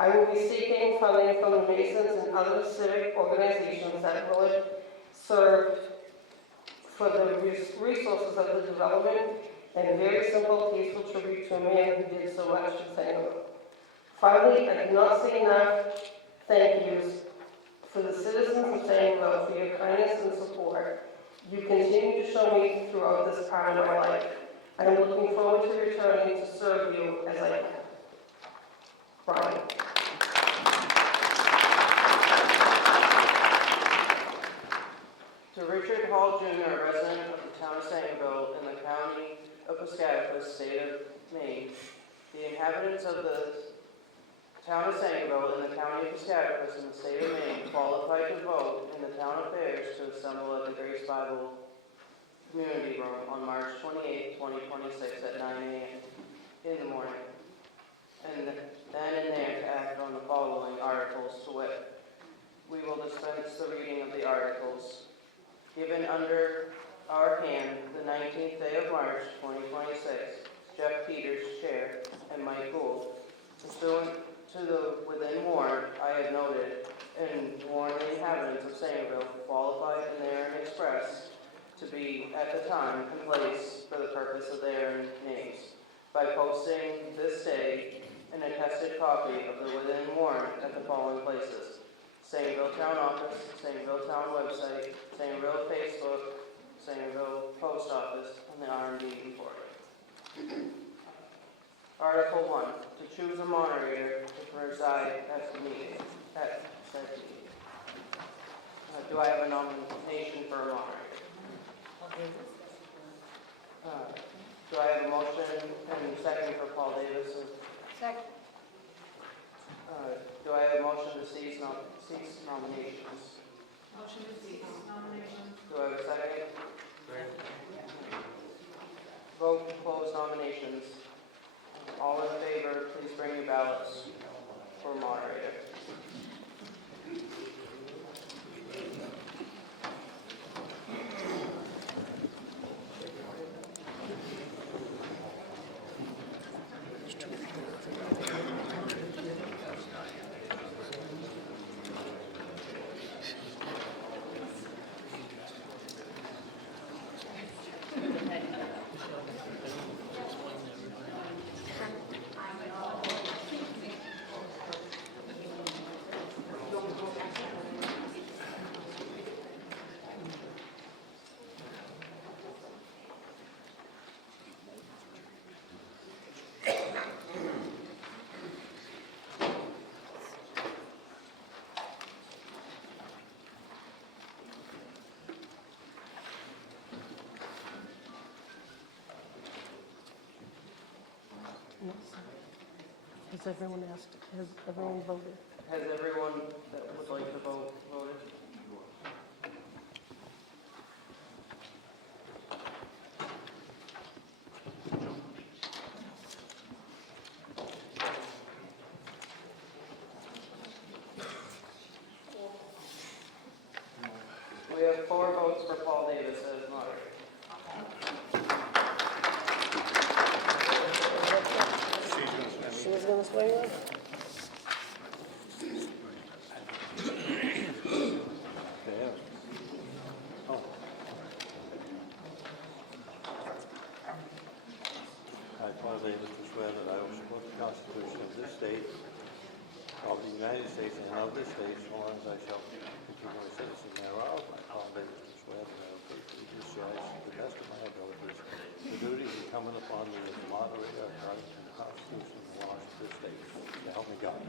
I will be seeking funding from the Masons and other civic organizations that will serve for the resources of the development and a very simple, peaceful tribute to a man who did so much for Sangerville. Finally, I cannot say enough thank yous for the citizens of Sangerville for your kindness and support you continue to show me throughout this time of my life. I am looking forward to returning to serve you as I can. Brian. To Richard Hall Jr., a resident of the town of Sangerville in the county of Piscataqua, state of Maine, the inhabitants of the town of Sangerville in the county of Piscataqua in the state of Maine qualified to vote in the town affairs to assemble at the Grace Bible Community Room on March 28, 2026 at 9 a.m. in the morning. And then and there to act on the following articles to wit. We will dispense the reading of the articles. Given under our hand the 19th day of March 2026, Jeff Peters, Chair, and Mike Gould. Pursuant to the within warrant I have noted and warned the inhabitants of Sangerville qualified and therein expressed to be at the time and place for the purpose of their names by posting this day an attested copy of the within warrant at the following places: Sangerville Town Office, Sangerville Town website, Sangerville Facebook, Sangerville Post Office, and the R&D report. Article 1, to choose a moderator to preside at the meeting. Do I have a nomination for a moderator? Do I have a motion and a second for Paul Davis? Second. Do I have a motion to cease nominations? Motion to cease nominations. Do I have a second? Vote to close nominations. All in favor, please bring your ballots for moderator. Has everyone asked? Has everyone voted? Has everyone that would like to vote voted? We have 4 votes for Paul Davis as moderator. She was going to swear in? I, Paul Davis, do swear that I will support the Constitution of this state, of the United States, and of this state, so long as I shall continue a citizen thereof. I, Paul Davis, do swear that I will faithfully discharge to the best of my abilities the duties incumbent upon me as moderator according to the Constitution and the laws of this state. So help me God.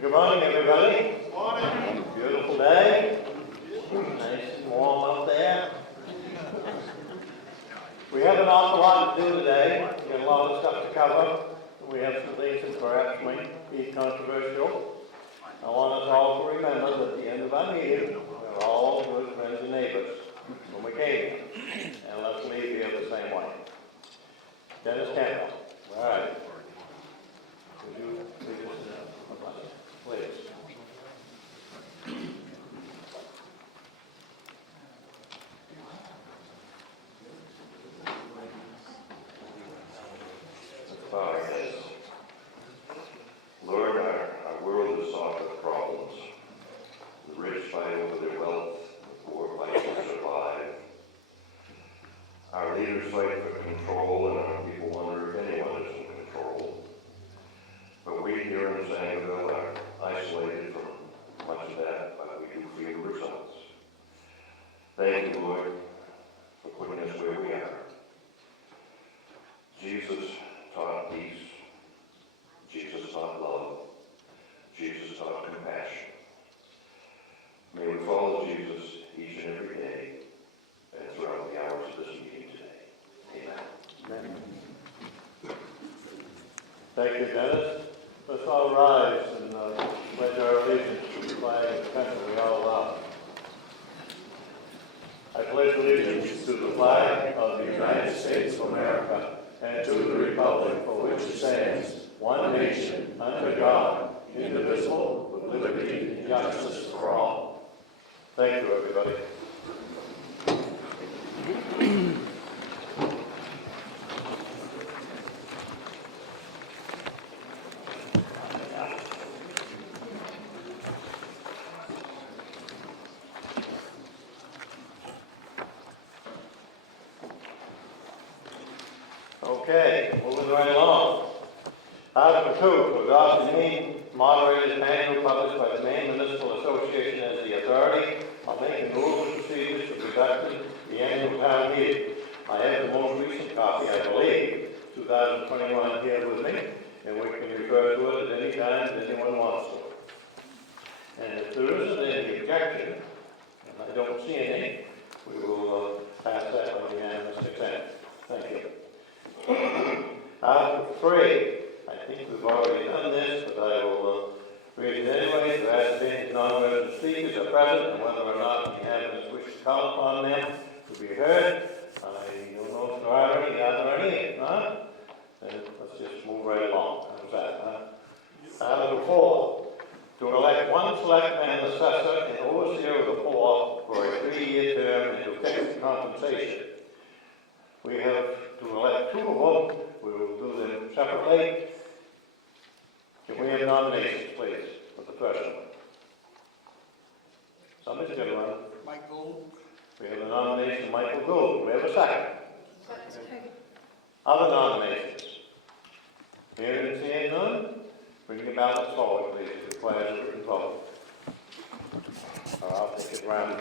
Good morning, everybody. Good morning. Beautiful day. Nice and warm up there. We have an awful lot to do today. We've got a lot of stuff to cover. We have some things that perhaps might be controversial. I want us all to remember that at the end of our meeting, we're all good friends and neighbors. leaders fight for control, and people wonder if anyone is in control. But we here in Sangerville are isolated from much of that, but we do feel the results. Thank you, Lord, for putting us where we are. Jesus taught peace. Jesus taught love. Jesus taught compassion. May we follow Jesus each and every day and throughout the hours of this meeting today. Amen. Amen. Thank you, Dennis. Let's all rise and pledge our allegiance to the flag of the country we all love. I pledge allegiance to the flag of the United States of America and to the republic for which it stands, one nation, under God, indivisible, with liberty and justice for all. Thank you, everybody. Okay, moving right along. Article 2, to adopt the Maine Moderator's Manual published by the Maine Municipal Association as the authority on making rules and procedures for conducting the annual town meeting. I have the most recent copy, I believe, 2021 here with me, and we can refer to it at any time that anyone wants to. And if there isn't any objection, and I don't see any, we will pass that on unanimous consent. Thank you. Article 3, I think we've already done this, but I will read it anyway. To ascertain non-resident speakers are present and whether or not the inhabitants wish to call upon them to be heard. I don't know if there are any. Are there any? If not, then let's just move right along. How's that, huh? Article 4, to elect one selectman assessor and overseer of the poor for a 3-year term and to fix compensation. We have to elect 2 of them. We will do them separately. Can we have nominations, please, for the first one? Somebody's got one. Mike Gould. We have a nomination, Michael Gould. We have a second. Other nominations? Hearing and seeing none, bring your ballots forward, please. It requires a written vote. Or I'll take it round.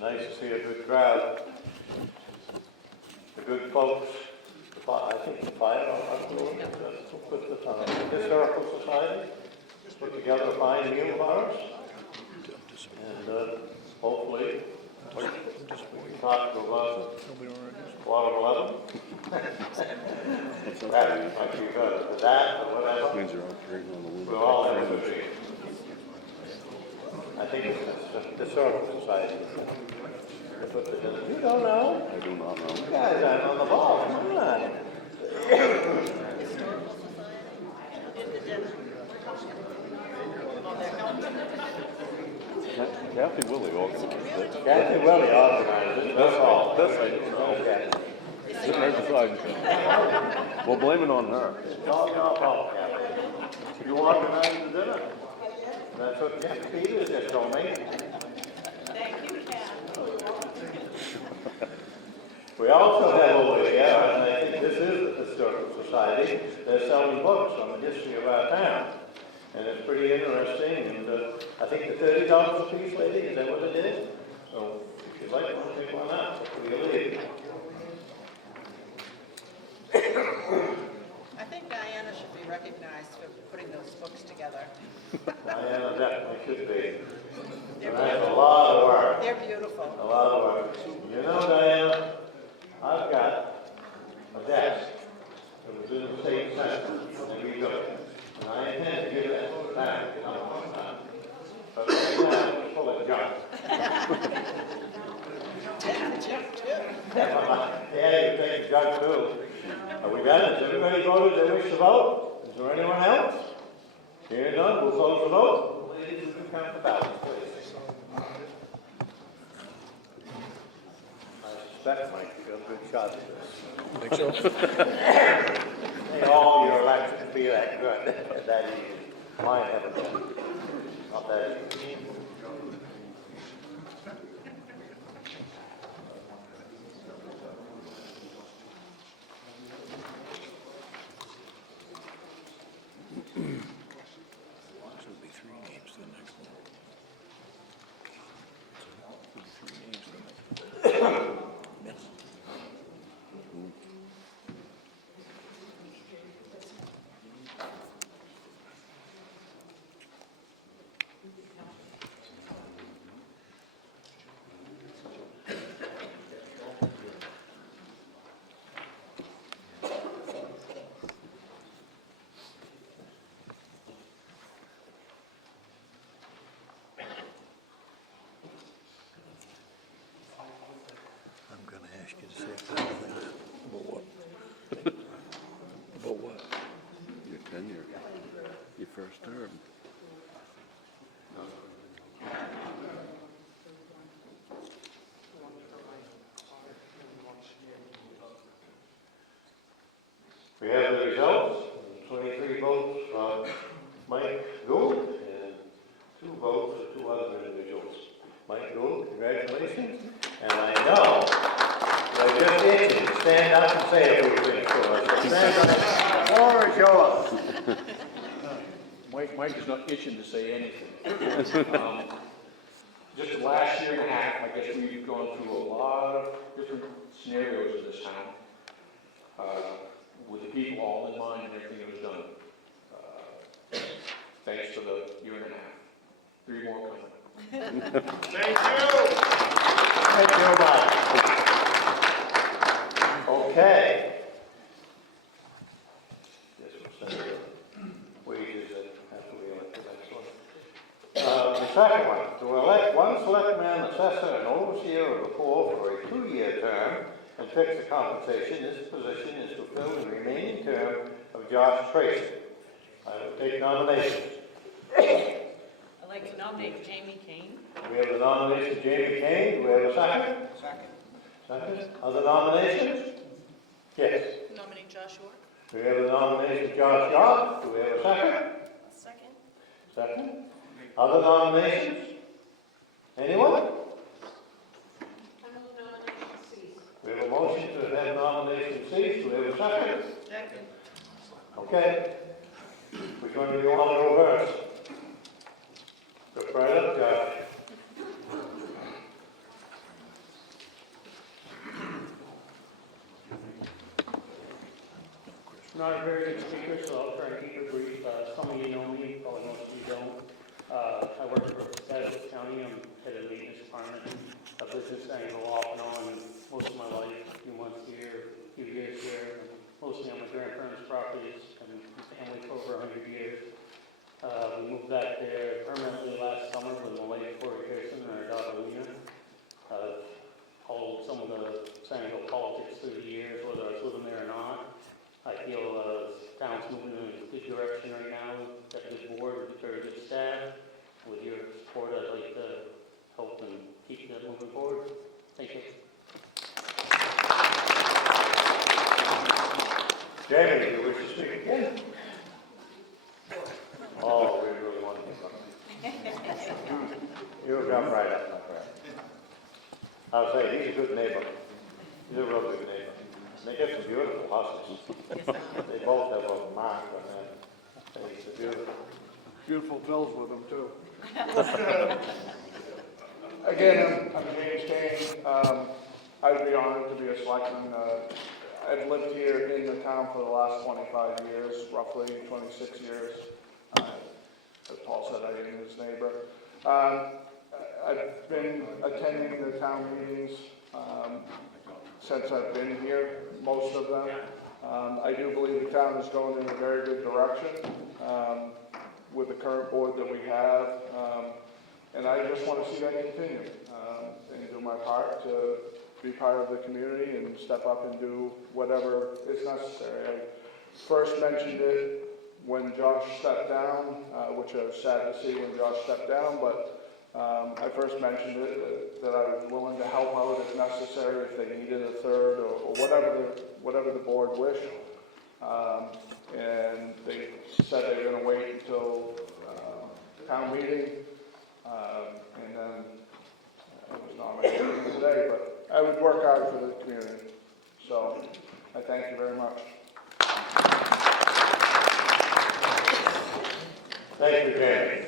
Nice to see a good crowd. The good folks, I think the fire, Historical Society, put together a fine meal for us. And hopefully, talk to Water 11. That might be better. For that or whatever, we'll all have a good. I think it's the Historical Society. You don't know? I do not know. You guys aren't on the ball. Come on. Kathy Willie organized it. Kathy Willie organized it. That's all. This I do know. Okay. Sitting right beside me. Well, blame it on her. It's all your fault, Kathy. You organized the dinner. That's what Jeff Peters just told me. Thank you, Kat. We also have over here, and I think this is the Historical Society, they're selling books on the history of our town. And it's pretty interesting, and I think the $30 a piece, lady, is that what it is? So if you'd like one, take one out, what do you leave? I think Diana should be recognized for putting those books together. Diana definitely should be. And that's a lot of work. They're beautiful. A lot of work. You know, Diana, I've got a desk that was in the state center, and we built it. And I intend to give that to the town, you know, but right now, it's full of junk. Yeah, you take junk too. Are we done? Has everybody voted they wish to vote? Is there anyone else? Hearing none, we'll close the vote. Ladies, you can count the ballots, please. I suspect, Mike, you got a good shot at this. Think so? see all your elections be that good, that easy. Mine haven't been, not that easy. I'm gonna ask you to say a couple things. About what? About what? Your tenure, your first term. We have the results, 23 votes from Mike Gould and 2 votes for 2 other individuals. Mike Gould, congratulations. And I know, I just need you to stand up and say a few things for us. So stand up. The floor is yours. Mike is not itching to say anything. Just the last year and a half, I guess we've gone through a lot of different scenarios in this town, with the people all in mind and everything that was done. Thanks to the year and a half. 3 more coming. Thank you, Mike. Okay. Yes, we'll send the wages after we elect the next one. The second one, to elect one selectman, assessor, and overseer of the poor for a 2-year term and fix the compensation. This position is to fill the remaining term of Josh Tracy. I will take nominations. I'd like to nominate Jamie Kane. We have the nomination of Jamie Kane. Do we have a second? Second. Second. Other nominations? Yes. Nominate Josh York. We have the nomination of Josh York. Do we have a second? Second. Second. Other nominations? Anyone? I move nomination cease. We have a motion to have nomination cease. Do we have a second? Second. Okay. Which one do you want to reverse? Go right up, Josh. Not a very good speaker, so I'll try to keep it brief. Some of you know me, probably most of you don't. I work for Connecticut County. I'm head of the maintenance department, a business angle off and on most of my life, a few months here, a few years here, mostly on my grandparents' properties and family for over 100 years. We moved back there permanently last summer with my wife, Corey Pearson, and our daughter, Lena. Followed some of the Sangerville politics through the years, whether I was living there or not. I feel the town's moving in a good direction right now. We've got a good board, with very good staff. With your support, I'd like to help and keep that moving forward. Thank you. Jamie, do you wish to speak again? Oh, we really want to do something. You'll jump right up, my friend. I'll say, he's a good neighbor. He's a real good neighbor. They get some beautiful houses. They both have a mark on that. It's beautiful. Beautiful bills with them, too. Again, I'm James Kane. I'd be honored to be a selectman. I've lived here in the town for the last 25 years, roughly 26 years. As Paul said, I am his neighbor. I've been attending the town meetings since I've been here, most of them. I do believe the town is going in a very good direction with the current board that we have. And I just want to see that continue and do my part to be part of the community and step up and do whatever is necessary. I first mentioned it when Josh stepped down, which I was sad to see when Josh stepped down, but I first mentioned it, that I was willing to help out if necessary, if they needed a third or whatever the board wished. And they said they were gonna wait until, town meeting, and then I was nominated today, but I would work hard for the community. So, I thank you very much. Thank you, Jamie.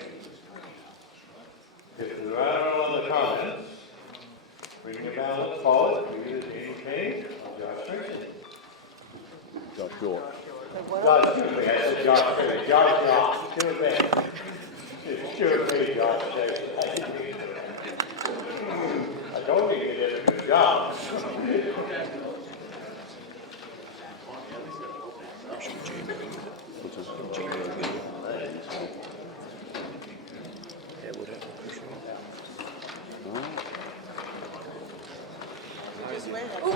If there are no other comments, bring your ballot forward for either Jamie Payne or Josh Tracy. Josh Shore. Josh, excuse me, I said Josh Tracy. Josh, excuse me. Excuse me, Josh Tracy. I told you you did a good job. What's his? Yeah, whatever. Just wait, I got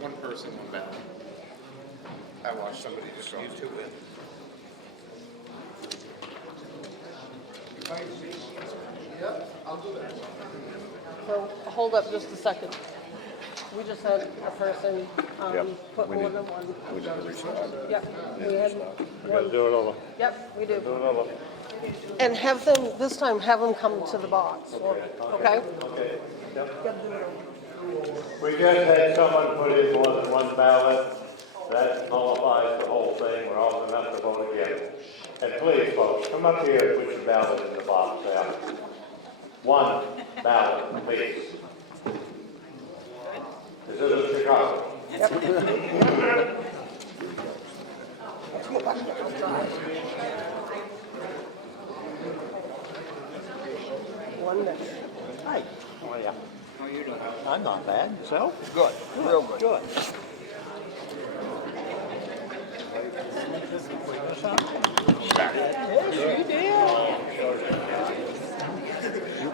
One person, one ballot. I watched somebody just YouTube it. So, hold up just a second. We just had a person, Yep, put we more need- than one. We need to restart. Yep, we had We gotta one. do it over. Yep, we do. Do it over. And have them, this time, have them come to the box, okay? Okay. Gotta do it over. We just had someone put in more than one ballot. That nullifies the whole thing. We're all gonna have to vote again. And please, folks, come up here and put your ballot in the box there. One ballot, please. This is Chicago. One minute. Hi, how are ya? How you doing? I'm not bad. Yourself? Good, real good. Good. Yes, you did.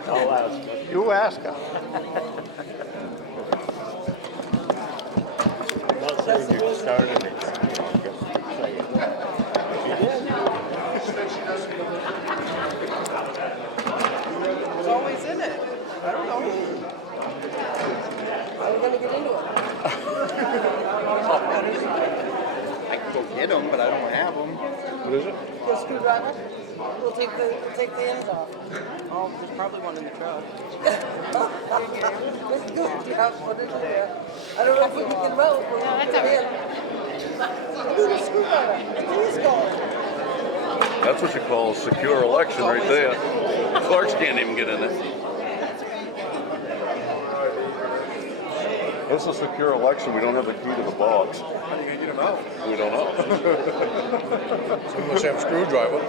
I'll ask her. You ask her. I'm not saying you started it. I'm just saying. She did. It's always in it. I don't know. Are we gonna get into it? I can go get them, but I don't have them. What is it? The screwdriver? We'll take the ends off. Oh, there's probably one in the truck. Good, yeah, put it in there. I don't know if we can get them out, but we'll put it in. Do the screwdriver, the key's going. That's what you call a secure election right there. Clerks can't even get in it. It's a secure election. We don't have the key to the box. How are you gonna get them out? We don't know. Some must have a screwdriver.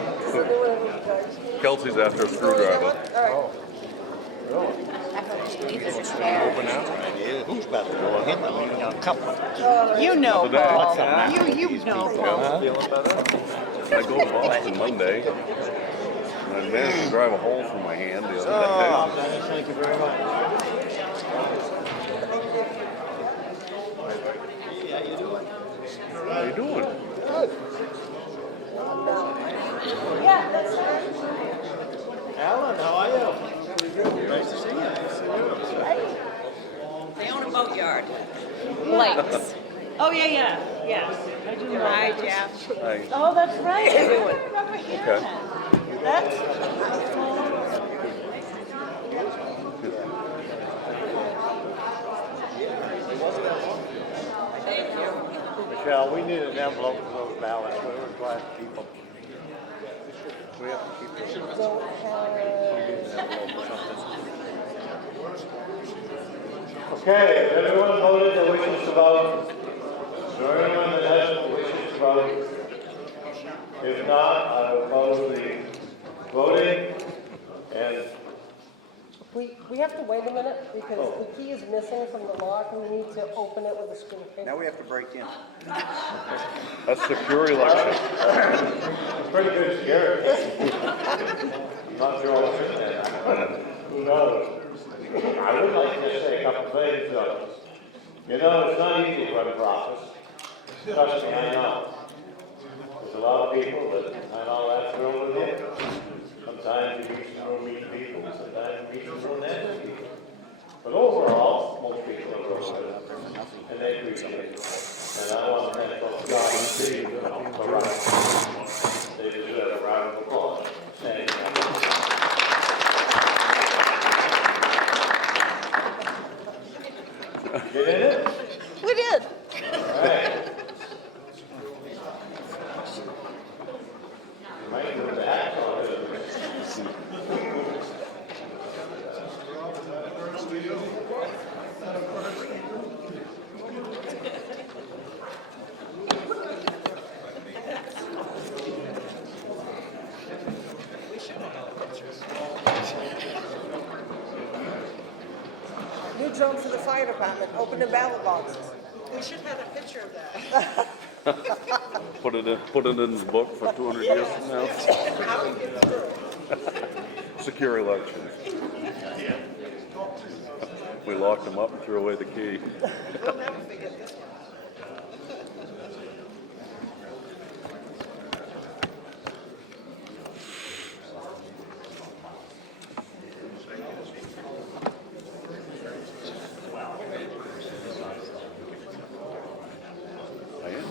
Kelsey's after a screwdriver. Open now? Who's about to go in? I mean, a couple. You know, Today. Paul. You know, Paul. Feeling better? I go to Boston Monday, and I managed to drive a hole through my hand the other day. Thank you very much. How you doing? Alan, how are you? Nice to see you. Nice to see you. They own a boatyard. Lakes. Oh, yeah. Yes. I do know. Hi, Jeff. Hi. Oh, that's right. I remember hearing Okay. that. That's. Michelle, we need an envelope for those ballots. We were glad to keep them. We have to keep them. Okay, has everyone voted that wishes to vote? Is there anyone that hasn't wishes to vote? If not, I will close the voting. And We have to wait a minute because the key is missing from the lock and we need to open it with a screw. Now we have to break in. That's secure election. it's pretty good security. Not sure what's in there. Who knows? I would like to say a couple things. You know, it's not easy to run for office. Trust me, I know. There's a lot of people that aren't all that thrilled with it. Sometimes you meet some real mean people, sometimes you meet some real nasty people. But overall, Get in it? We did. All right. Might do the hat on it. New drone for the fire department, open the ballot boxes. We should have a picture of that. Put it in the book for 200 years from now. How we get through. Secure elections. We locked them up and threw away the key. We'll never forget this one. I am.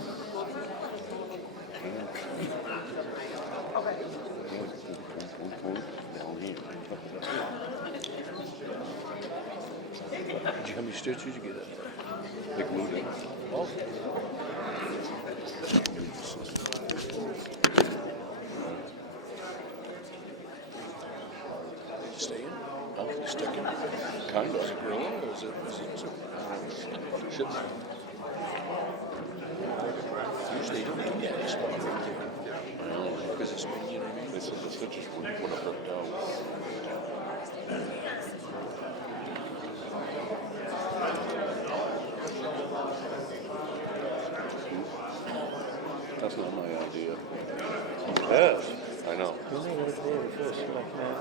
Down here. How many stitches did you get up? They glued it. Oh. Staying? Oh, you sticking? Kind of. Is it grilling or is it shit? Usually you don't do that. It's spot right there. Because it's, you know what I mean? They said the stitches would have ripped out. That's not my idea. Yes. I know. When they were there, the first selectmen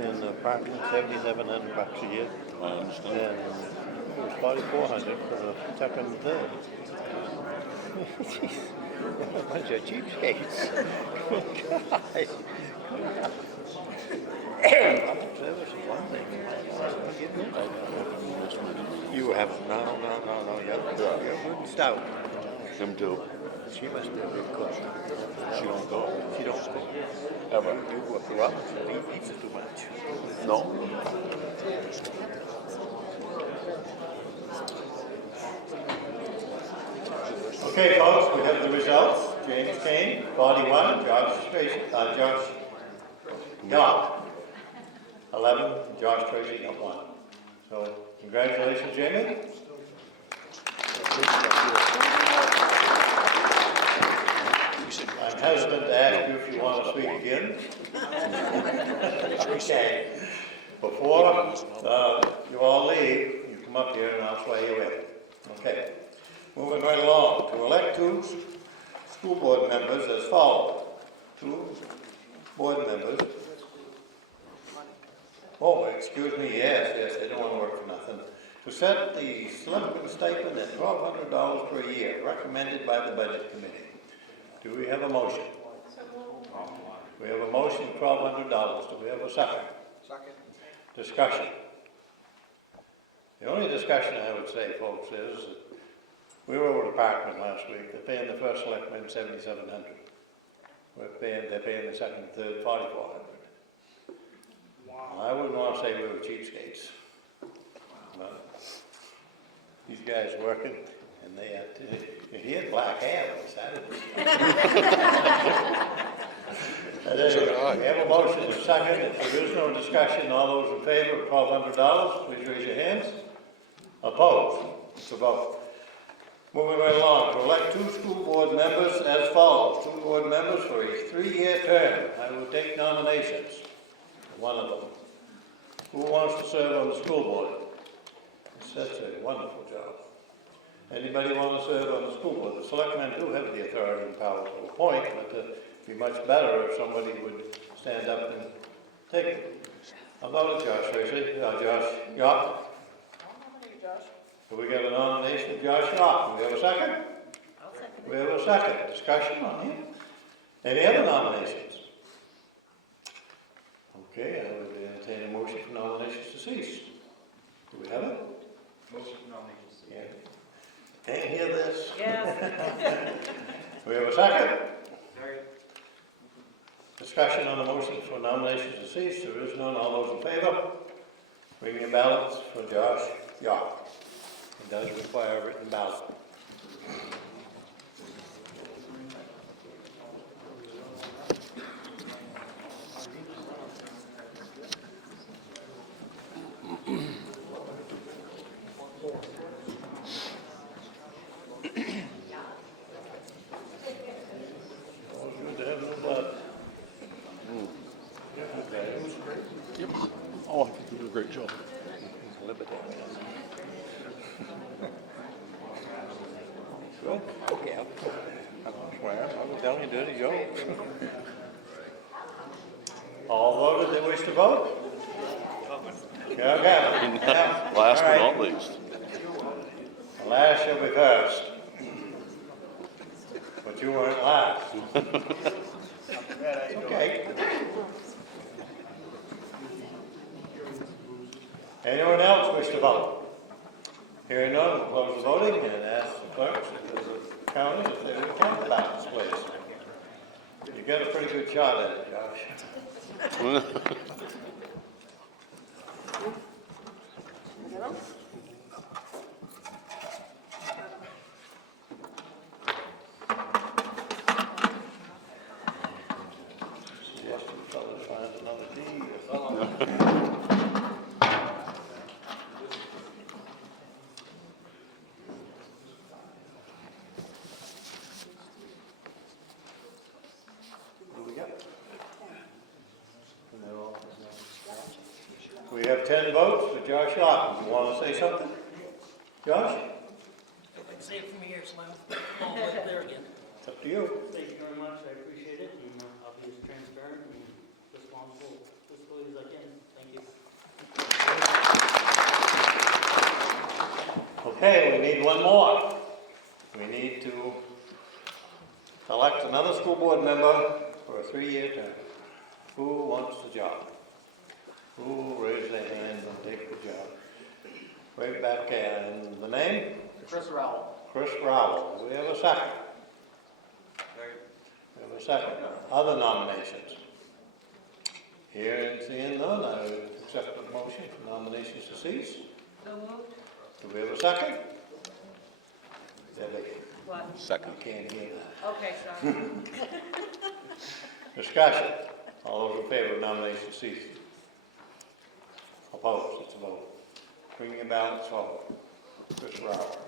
in parking, 7,700 bucks a year. I understand. And it was 4,400 for the second and third. A bunch of cheapskates. Guys. Public service is one thing. You have, no. You're good and stout. Him too. She must be a big cook. She don't go. She don't cook. Ever. You go up to Robinson and eat pizza too much. No. Okay, folks, we have the results. James Kane, 41, Josh York, 11, Josh Tracy got 1. So, congratulations, Jamie. I'm hesitant to ask you if you want to speak again. Okay. Before you all leave, you come up here and I'll swear you in. Okay. Moving right along, to elect 2 school board members as follows. 2 board members. Oh, excuse me, yes, they don't want to work for nothing. To set the selectmen's stipend at $1,200 per year, recommended by the budget committee. Do we have a motion? We have a motion, $1,200. Do we have a second? Second. Discussion. The only discussion I would say, folks, is that we were over at the Parkman last week. They're paying the first selectman $7,700. They're paying the second and third $4,400. Wow. I wouldn't want to say we were cheapskates. But these guys working, and they had to, he had black hair when he started. We have a motion and a second. If there is no discussion, all those in favor of $1,200, please raise your hands. Opposed? It's a vote. Moving right along, to elect 2 school board members as follows. 2 board members for a 3-year term. I will take nominations. One of them. Who wants to serve on the school board? That's a wonderful job. Anybody want to serve on the school board? The selectmen do have the authority and power to appoint, but it'd be much better if somebody would stand up and take it. How about it, Josh Tracy? Josh York? We got a nomination of Josh York. Do we have a second? I'll second. We have a second. Discussion on him? Any other nominations? Okay, I would entertain a motion for nominations to cease. Do we have it? Motion for nominations. Yeah. Can't hear this. Yes. We have a second? Discussion on the motion for nominations to cease. There is none. All those in favor? Bring your ballots for Josh York. It does require a written ballot. Good to have no blood. Oh, I think you did a great job. Good? Yeah. I don't swear, I was telling you dirty jokes. All voted that wish to vote? Yeah, okay. Yeah. Last All but right. not least. The last shall be first. But you weren't last. Okay. Anyone else wish to vote? Hearing none, we'll close the voting and ask the clerks of the county if they would count the ballots, please. You got a pretty good shot at it, Josh. Suggest you fellas find another tea or something. What do we got? We have 10 votes for Josh Lawton. You want to say something? Josh? Say it from here, Slim. I'll let there again. It's up to you. Thank you very much, I appreciate it, and I'll be as transparent and responsible fiscally as I can. Thank you. Okay, we need one more. We need to elect another school board member for a 3-year term. Who wants the job? Who will raise their hand and take the job? Right back there. And the name? Chris Rowell. Chris Rowell. Do we have a second? We have a second. Other nominations? Here and seeing none, I would accept the motion for nominations to cease. So moved. Do we have a second? Debbie, What? Second. I can't hear that. Okay, sorry. Discussion. All those in favor of nomination to cease? Opposed? It's a vote. Bring your balance home. Chris Rowell.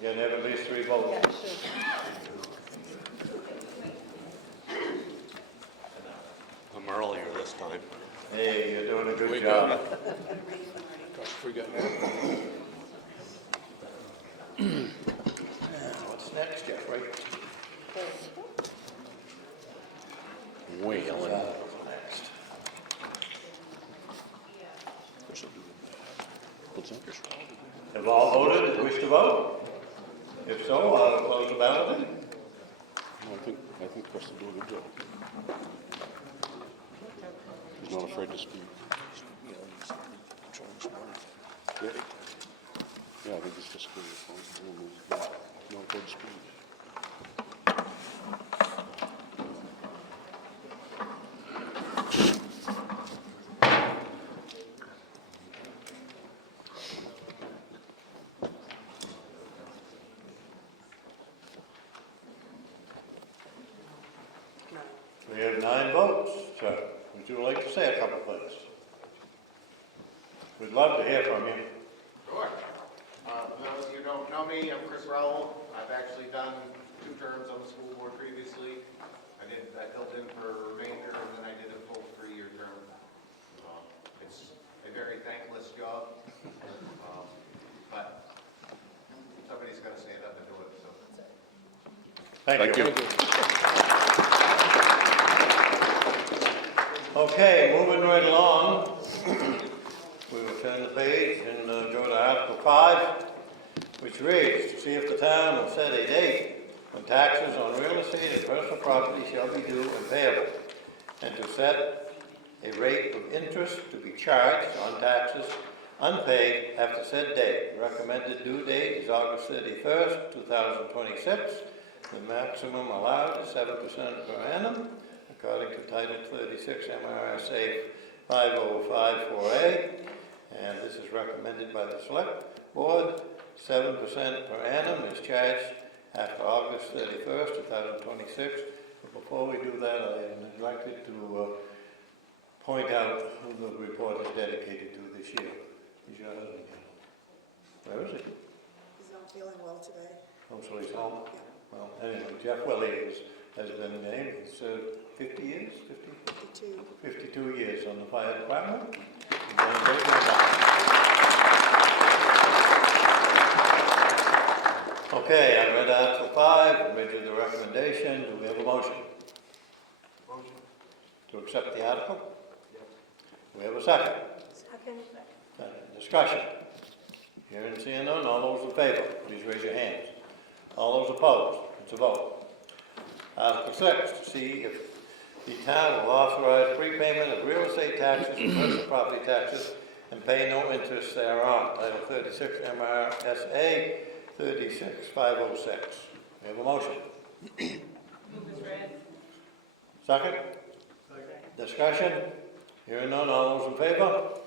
You gotta have at least 3 votes. I'm earlier this time. Hey, you're doing a good job. What's next, Jeff, right? Whalen. Next. What's that? Have all voted that wish to vote? If so, I'll close the ballot. I think Chris will do a good job. He's not afraid to speak. Yeah, I think he's fiscally responsible. He's not afraid to speak. We have 9 votes, sir. Would you like to say a couple things? We'd love to hear from you. Sure. For those of you who don't know me, I'm Chris Rowell. I've actually done 2 terms on the school board previously. I filled in for a remainder, and then I did a full 3-year term. It's a very thankless job, but somebody's got to stand up and do it, so. Thank you. Okay, moving right along. We will turn the page and go to Article 5, which reads, to see if the town will set a date when taxes on real estate and personal property shall be due and payable, and to set a rate of interest to be charged on taxes unpaid after said date. Recommended due date is August 31st, 2026. The maximum allowed is 7% per annum, according to Title 36 MRSA 5054A. and this is recommended by the select board. 7% per annum is charged after August 31st, 2026. But before we do that, I am neglected to point out who the report is dedicated to this year. Is your husband here? Where is he? He's not feeling well today. Oh, so he's home? Well, anyway, Jeff Willie has been named. He's 50 years, 52 years on the fire department. He's done a great job. Okay, I read Article 5, I read you the recommendation. Do we have a motion? Motion. To accept the article? Do we have a second? Second. Discussion. Hearing and seeing none, all those in favor, please raise your hands. All those opposed, it's a vote. Article 6, to see if the town will authorize prepayment of real estate taxes and personal property taxes and pay no interest thereon. Title 36 MRSA 36506. We have a motion. Second? Discussion? Hearing none, all those in favor?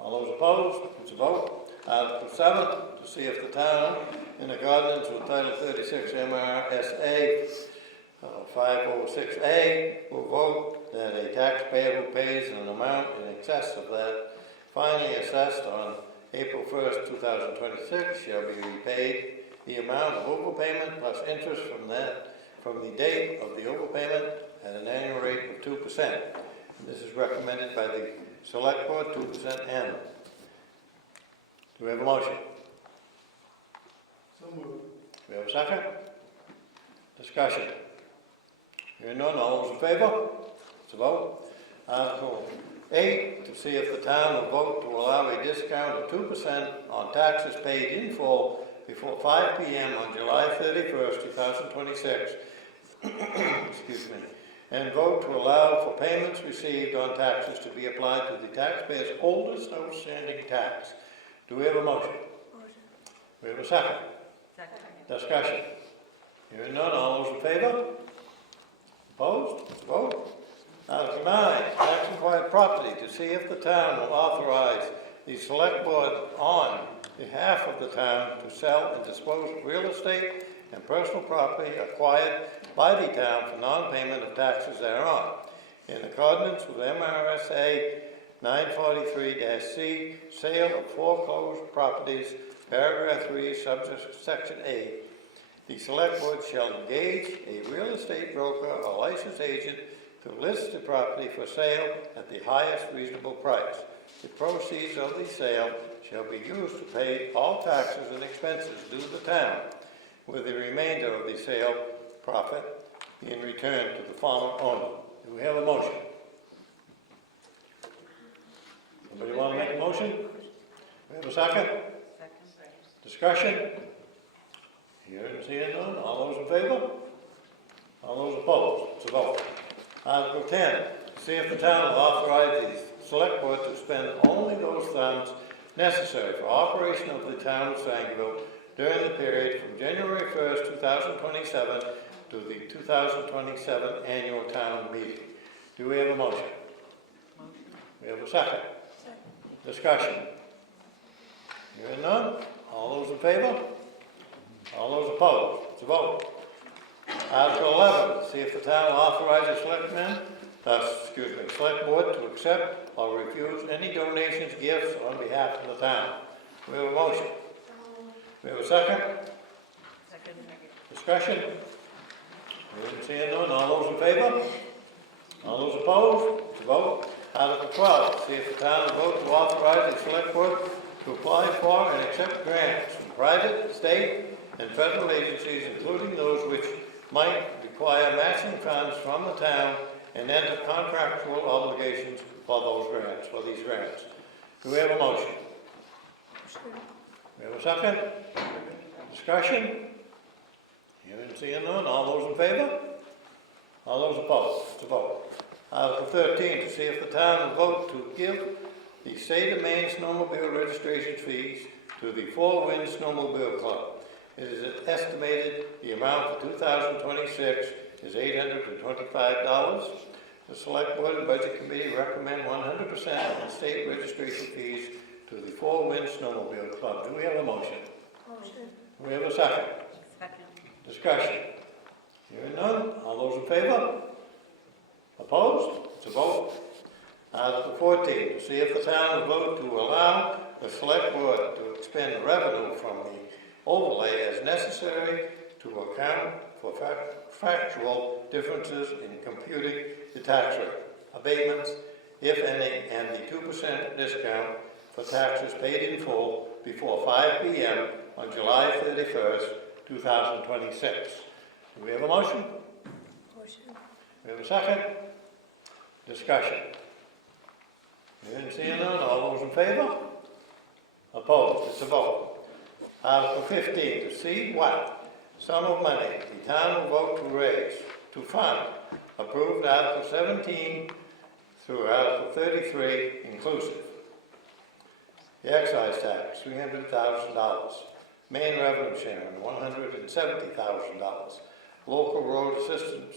All those opposed? It's a vote. Article 7, to see if the town, in accordance with Title 36 MRSA 506A, will vote that a taxpayer who pays an amount in excess of that finally assessed on April 1st, 2026 shall be repaid the amount of overpayment plus interest from the date of the overpayment at an annual rate of 2%. This is recommended by the Select Board, 2% annual. Do we have a motion? So moved. Do we have a second? Discussion. Hearing none, all those in favor? It's a vote. Article 8, to see if the town will vote to allow a discount of 2% on taxes paid in full before 5 p.m. on July 31st, 2026. Excuse me. And vote to allow for payments received on taxes to be applied to the taxpayer's oldest outstanding tax. Do we have a motion? Motion. We have a second. Second. Discussion. Hearing none, all those in favor? Opposed? Vote. Article 9, tax acquired property, to see if the town will authorize the select board on behalf of the town to sell and dispose of real estate and personal property acquired by the town for non-payment of taxes thereon, in accordance with MRSA 943-C, sale of foreclosed properties, paragraph 3, subsection A. The select board shall engage a real estate broker or licensed agent to list the property for sale at the highest reasonable price. The proceeds of the sale shall be used to pay all taxes and expenses due the town, with the remainder of the sale profit being returned to the former owner. Do we have a motion? Somebody want to make a motion? We have a second? Discussion? Hearing and seeing none. All those in favor? All those opposed? It's a vote. Article 10, see if the town will authorize the select board to spend only those funds necessary for operation of the town of Sangerville during the period from January 1st, 2027 to the 2027 annual town meeting. Do we have a motion? We have a second. Discussion. Hearing none. All those in favor? All those opposed? It's a vote. Article 11, see if the town will authorize the select board to accept or refuse any donations, gifts on behalf of the town. We have a motion. We have a second? Second. Discussion? Hearing, seeing none. All those in favor? All those opposed? It's a vote. Article 12, see if the town will vote to authorize the select board to apply for and accept grants from private, state, and federal agencies, including those which might require matching funds from the town and enter contractual obligations for those grants, for these grants. Do we have a motion? We have a second? Discussion? Hearing, seeing none. All those in favor? All those opposed? It's a vote. Article 13, to see if the town will vote to give the State of Maine snowmobile registration fees to the Four Winds Snowmobile Club. It is estimated the amount for 2026 is $825. The Select Board and Budget Committee recommend 100% of the state registration fees to the Four Winds Snowmobile Club. Do we have a motion? Motion. Do we have a second? Second. Discussion. Hearing none, all those in favor? Opposed? It's a vote. Article 14, to see if the town will vote to allow the select board to expend revenue from the overlay as necessary to account for factual differences in computing the tax rate, abatements, if any, and the 2% discount for taxes paid in full before 5 p.m. on July 31st, 2026. Do we have a motion? Motion. We have a second? Discussion. Hearing, seeing none, all those in favor? Opposed? It's a vote. Article 15, to see what sum of money the town will vote to raise, to fund, approved Article 17 through Article 33 inclusive. The excise tax, $300,000. Main revenue sharing, $170,000. Local road assistance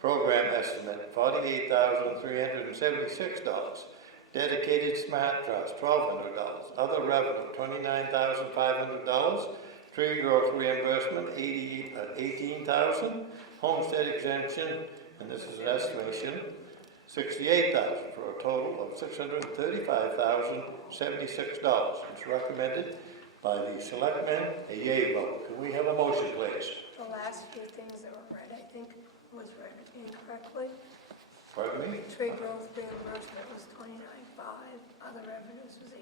program estimate, $48,376. Dedicated smart trust, $1,200. Other revenue, $29,500. Tree growth reimbursement, $18,000. Homestead exemption, and this is an estimation, $68,000 for a total of $635,076. It's recommended by the selectmen, a yea vote. Can we have a motion, please? The last few things that were read, I think, was read incorrectly. Pardon me? Tree growth reimbursement was $29,500, other revenues was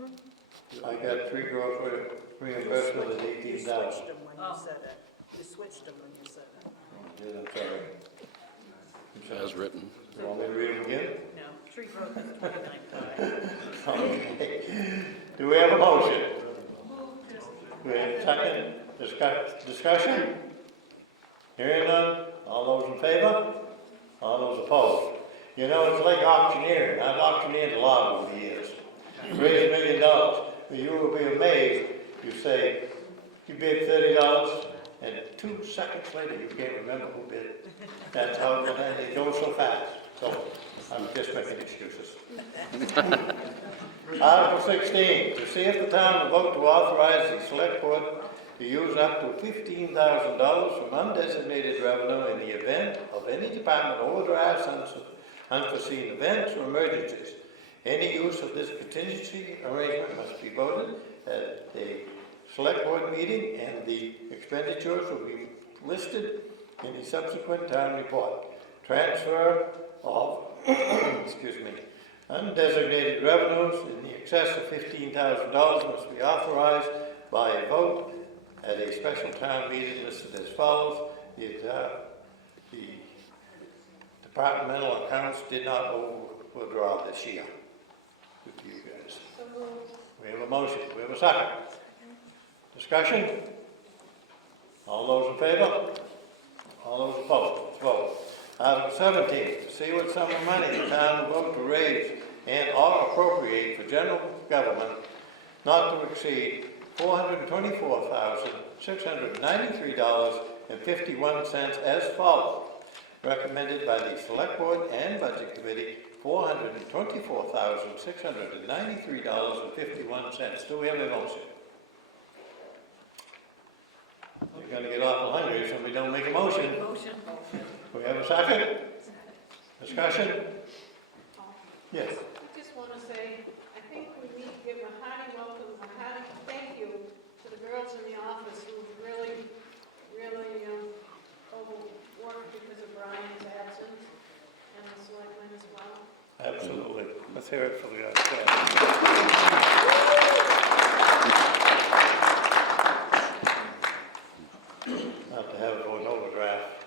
$18,000. I got tree growth reimbursement at $18,000. Oh. You switched them when you said it. Yeah, I'm sorry. As written. You want me to read them again? No, tree growth is 29.5. Okay. Do we have a motion? We have a second discussion? Hearing none, all those in favor? All those opposed? You know, it's like auctioneering. I've auctioneered a lot over the years. Raise $1 million. You will be amazed. You say, you bid $30, and 2 seconds later, you can't remember who bid. That's how it goes so fast. So, I'm just making excuses. Article 16, to see if the town will vote to authorize the select board to use up to $15,000 from undesignated revenue in the event of any department overdrafts, unforeseen events, or emergencies. Any use of this contingency arrangement must be voted at the select board meeting, and the expenditures will be listed in the subsequent town report. Transfer of, undesignated revenues in the excess of $15,000 must be authorized by a vote at a special town meeting listed as follows. The departmental accounts did not overdraw this year. Good to you guys. We have a motion. We have a second. Discussion? All those in favor? All those opposed? Let's vote. Article 17, to see what sum of money the town will vote to raise and or appropriate for general government not to exceed $424,693.51 as follows. Recommended by the Select Board and Budget Committee, $424,693.51. Do we have a motion? You're going to get awful hungry if somebody don't make a motion. Motion. Do we have a second? Discussion? Yes. I just want to say, I think we need to give a hearty welcome, a hearty thank you to the girls in the office who really overworked because of Brian's absence, and the selectmen as well. Absolutely. Let's hear it for the guys. Not to have an overdraft,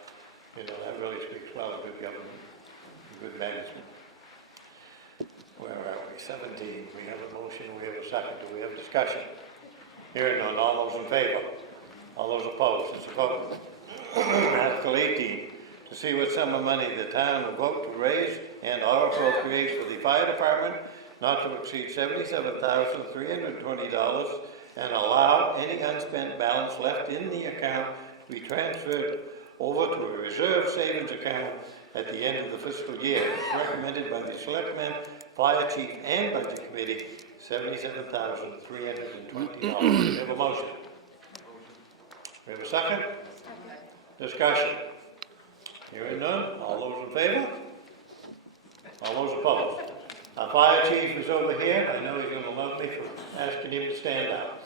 that really speaks well of good government, and good management. Where are we? 17. We have a motion, we have a second. Do we have discussion? Hearing none. All those in favor? All those opposed? It's a vote. Article 18. To see what sum of money the town will vote to raise and or appropriate for the fire department not to exceed $77,320 and allow any unspent balance left in the account to be transferred over to a reserve savings account at the end of the fiscal year, as recommended by the Selectmen, Fire Chief, and Budget Committee, $77,320. Do we have a motion? We have a second? Discussion. Hearing none, all those in favor? All those opposed? Our fire chief is over here. I know he's gonna love me for asking him to stand up.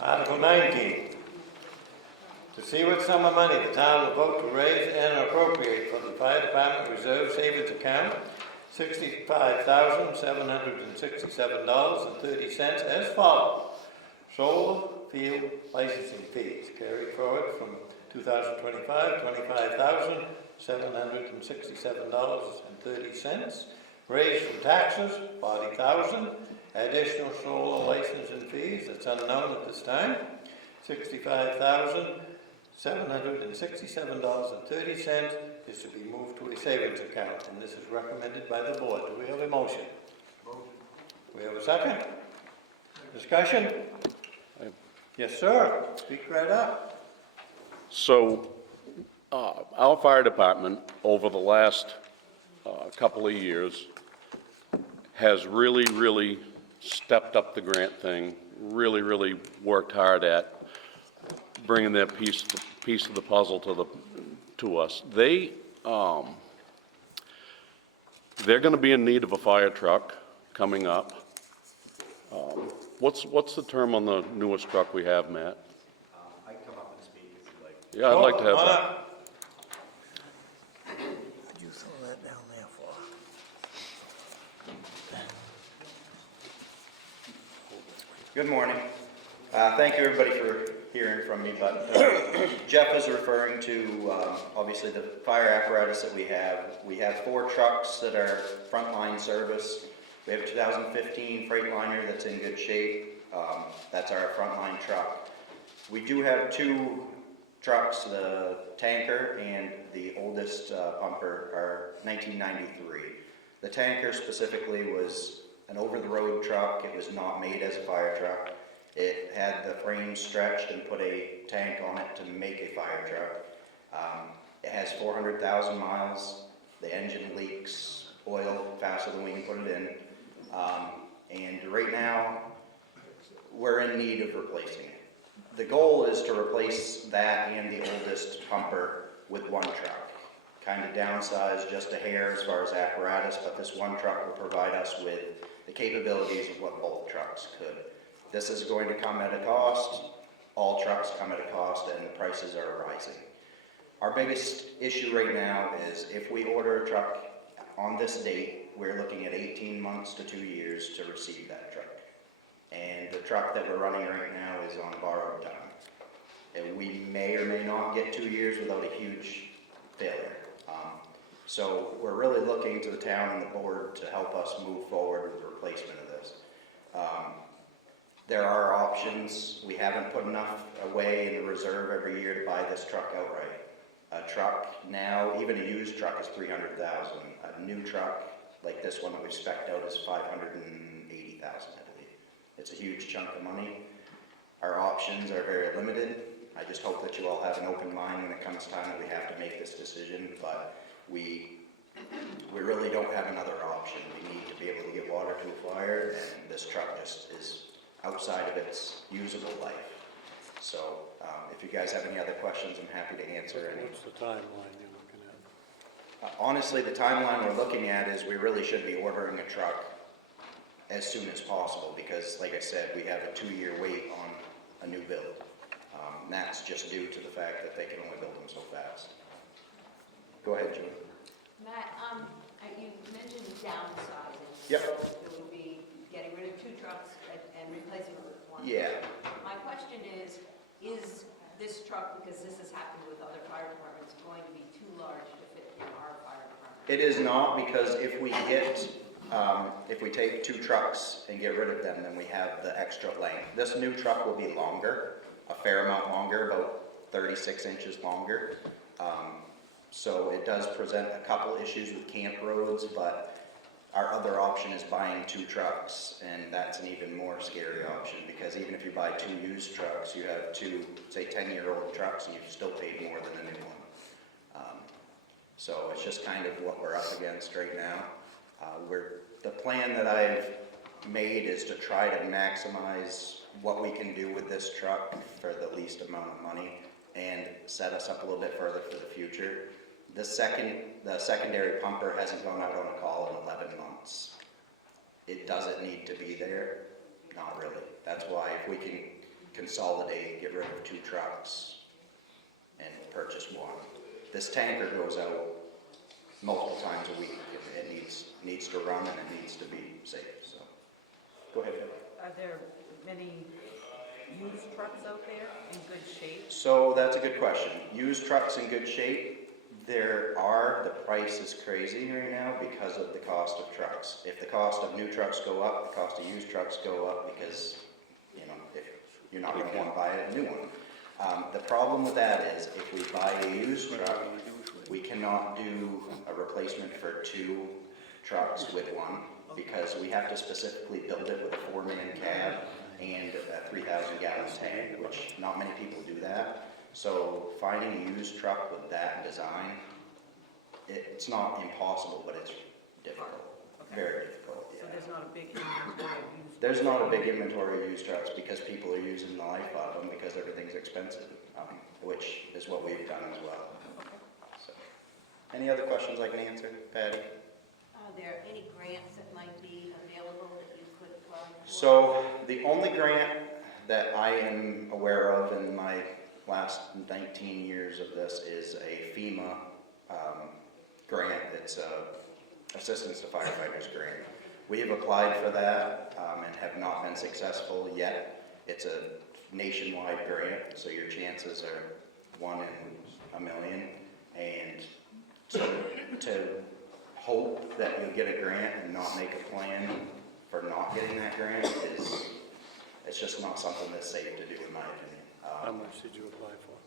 Article 19. To see what sum of money the town will vote to raise and appropriate for the fire department reserve savings account, $65,767.30 as follows. Solar field licensing fees carried forward from 2025, $25,767.30. Raised from taxes, $40,000. Additional solar licensing fees, that's unknown at this time, $65,767.30 is to be moved to a savings account, and this is recommended by the board. Do we have a motion? Motion. We have a second? Discussion? Yes, sir. Speak right up. So, our fire department, over the last couple of years, has really stepped up the grant thing, really worked hard at bringing their piece of the puzzle to us. They're going to be in need of a fire truck coming up. What's the term on the newest truck we have, Matt? I can come up and speak if you'd like. Yeah, I'd like to have that. What'd you throw that down there for? Good morning. Thank you, everybody, for hearing from me, but Jeff is referring to, obviously, the fire apparatus that we have. We have 4 trucks that are frontline service. We have a 2015 Freightliner that's in good shape. That's our frontline truck. We do have 2 trucks, the tanker and the oldest pumper are 1993. The tanker specifically was an over-the-road truck. It was not made as a fire truck. It had the frame stretched and put a tank on it to make a fire truck. It has 400,000 miles. The engine leaks oil faster than we can put it in. And right now, we're in need of replacing it. The goal is to replace that and the oldest pumper with one truck. Kind of downsize just a hair as far as apparatus, but this one truck will provide us with the capabilities of what both trucks could. This is going to come at a cost. All trucks come at a cost, and the prices are rising. Our biggest issue right now is if we order a truck on this date, we're looking at 18 months to 2 years to receive that truck. And the truck that we're running right now is on borrowed time. And we may or may not get 2 years without a huge failure. So we're really looking to the town and the board to help us move forward with the replacement of this. There are options. We haven't put enough away in the reserve every year to buy this truck outright. A truck now, even a used truck, is $300,000. A new truck like this one that we've spec'd out is $580,000, I believe. It's a huge chunk of money. Our options are very limited. I just hope that you all have an open mind when it comes time that we have to make this decision, but we really don't have another option. We need to be able to get water to a fire, and this truck just is outside of its usable life. So if you guys have any other questions, I'm happy to answer any. What's the timeline you're looking at? Honestly, the timeline we're looking at is we really should be ordering a truck as soon as possible because, like I said, we have a 2-year wait on a new build. That's just due to the fact that they can only build them so fast. Go ahead, Julie. Matt, you mentioned downsizing. Yep. So it would be getting rid of 2 trucks and replacing them with one. Yeah. My question is this truck, because this has happened with other fire departments, going to be too large to fit in our fire department? It is not, because if we take 2 trucks and get rid of them, then we have the extra length. This new truck will be longer, a fair amount longer, about 36 inches longer. So it does present a couple issues with camp roads, but Our other option is buying 2 trucks, and that's an even more scary option, because even if you buy 2 used trucks, you have 2, say, 10-year-old trucks, and you've still paid more than a new one. So it's just kind of what we're up against right now. The plan that I've made is to try to maximize what we can do with this truck for the least amount of money and set us up a little bit further for the future. The secondary pumper hasn't gone out on a call in 11 months. It doesn't need to be there, not really. That's why if we can consolidate, get rid of 2 trucks and purchase 1. This tanker goes out multiple times a week. It needs to run and it needs to be safe, so. Go ahead, Bill. Are there many used trucks out there in good shape? So that's a good question. Used trucks in good shape, there are. The price is crazy right now because of the cost of trucks. If the cost of new trucks go up, the cost of used trucks go up because, you know, if you're not going to want to buy a new one. The problem with that is if we buy a used truck, we cannot do a replacement for 2 trucks with 1 because we have to specifically build it with a 4-man cab and a 3,000-gallon tank, which not many people do that. So finding a used truck with that design, it's not impossible, but it's difficult, very difficult. So there's not a big inventory of used? There's not a big inventory of used trucks because people are using the life of them because everything's expensive, which is what we've done as well. So, any other questions I can answer, Patty? Are there any grants that might be available that you could apply for? So the only grant that I am aware of in my last 19 years of this is a FEMA grant. It's a Assistance to Firefighters grant. We have applied for that and have not been successful yet. It's a nationwide grant, so your chances are 1 in a million. And so to hope that you'll get a grant and not make a plan for not getting that grant it's just not something that's safe to do, in my opinion. How much did you apply for?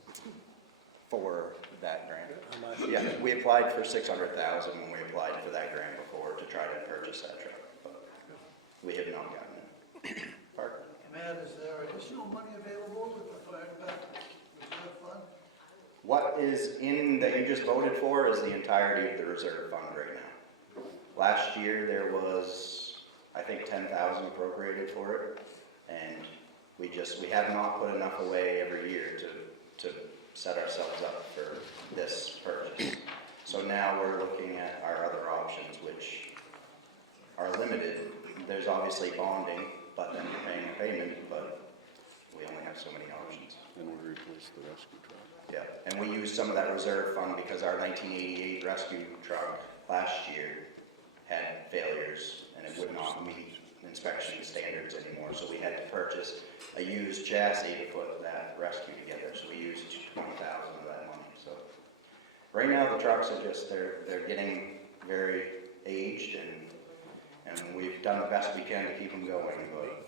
For that grant. How much? Yeah, we applied for $600,000 when we applied for that grant before to try to purchase that truck, but we have not gotten it. Parker? Matt, is there additional money available with the fire department reserve fund? What is in that you just voted for is the entirety of the reserve fund right now. Last year there was, I think, 10,000 appropriated for it, and we have not put enough away every year to set ourselves up for this purchase. So now we're looking at our other options, which are limited. There's obviously bonding, but then you're paying a payment, but we only have so many options. And we replace the rescue truck. Yeah, and we used some of that reserve fund because our 1988 rescue truck last year had failures and it would not meet inspection standards anymore. So we had to purchase a used chassis to put that rescue together. So we used $20,000 of that money. So right now the trucks are just, they're getting very aged and we've done the best we can to keep them going. But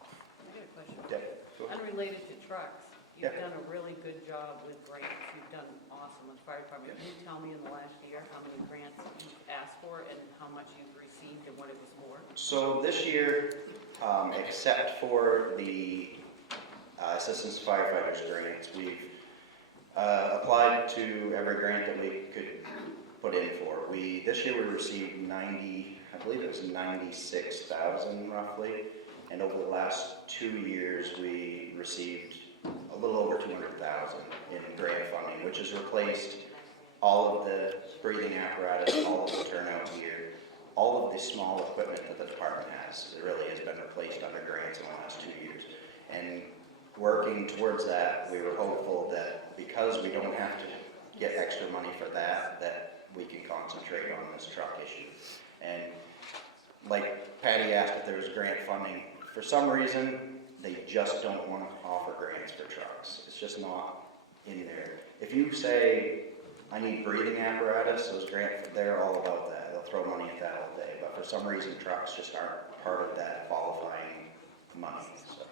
I got a question. yeah, go ahead. Unrelated to trucks, you've Yeah. done a really good job with grants. You've done awesome with fire department. Can you tell me in the last year how many grants you've asked for and how much you've received and what it was for? So this year, except for the Assistance to Firefighters grants, we've applied to every grant that we could put in for. This year we received I believe it was 96,000 roughly, and over the last 2 years we received a little over 200,000 in grant funding, which has replaced all of the breathing apparatus, all of the turnout gear, all of the small equipment that the department has. It really has been replaced under grants in the last 2 years. And working towards that, we were hopeful that because we don't have to get extra money for that, that we can concentrate on this truck issue. And like Patty asked if there was grant funding, for some reason, they just don't want to offer grants for trucks. It's just not in there. If you say, I need breathing apparatus, those grants, they're all about that. They'll throw money at that all day. But for some reason, trucks just aren't part of that qualifying money. So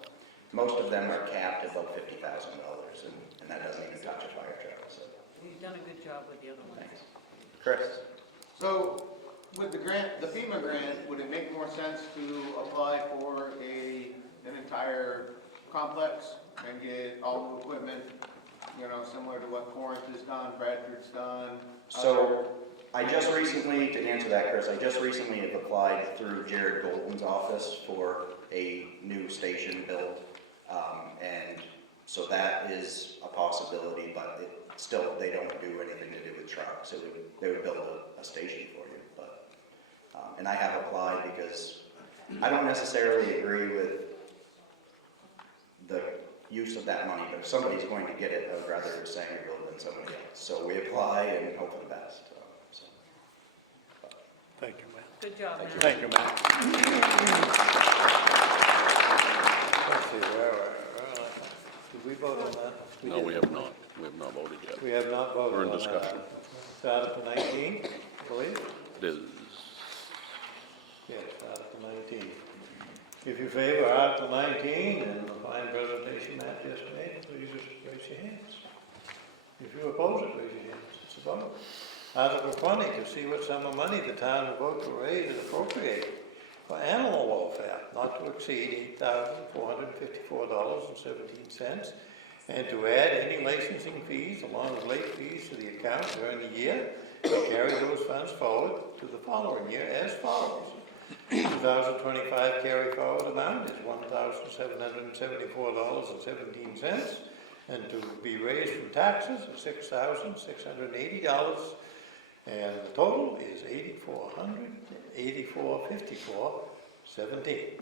most of them are capped at about $50,000, and that doesn't even touch a fire truck. So You've done a good job with the other ones. thanks. Chris? So, With the grant, the FEMA grant, would it make more sense to apply for an entire complex and get all the equipment, you know, similar to what Corinth has done, Bradford's done? So, I just recently, to answer that, Chris, I just recently have applied through Jared Golden's office for a new station build. And so that is a possibility, but still, they don't do anything to do with trucks. They would build a station for you, but, and I have applied because I don't necessarily agree with the use of that money, but if somebody's going to get it, I would rather it was Sangerville than somebody else. So we apply and hope for the best. Thank you, Matt. Good job, Matt. Thank you, Matt. Let's see, where are we? Did we vote on that? No, we have not. We have not voted yet. We have not voted We're on in that. discussion. Start at the 19, I believe? It is. Yes, Article 19. If you favor Article 19 and the fine presentation Matt just made, please just raise your hands. If you oppose it, raise your hands. It's a vote. Article 20, to see what sum of money the town will vote to raise and appropriate for animal welfare, not to exceed $8,454.17, and to add any licensing fees along with late fees to the account during the year, and carry those funds forward to the following year as follows. 2025 carry forward amount is $1,774.17, and to be raised from taxes of $6,680, and the total is $8,484.54.17.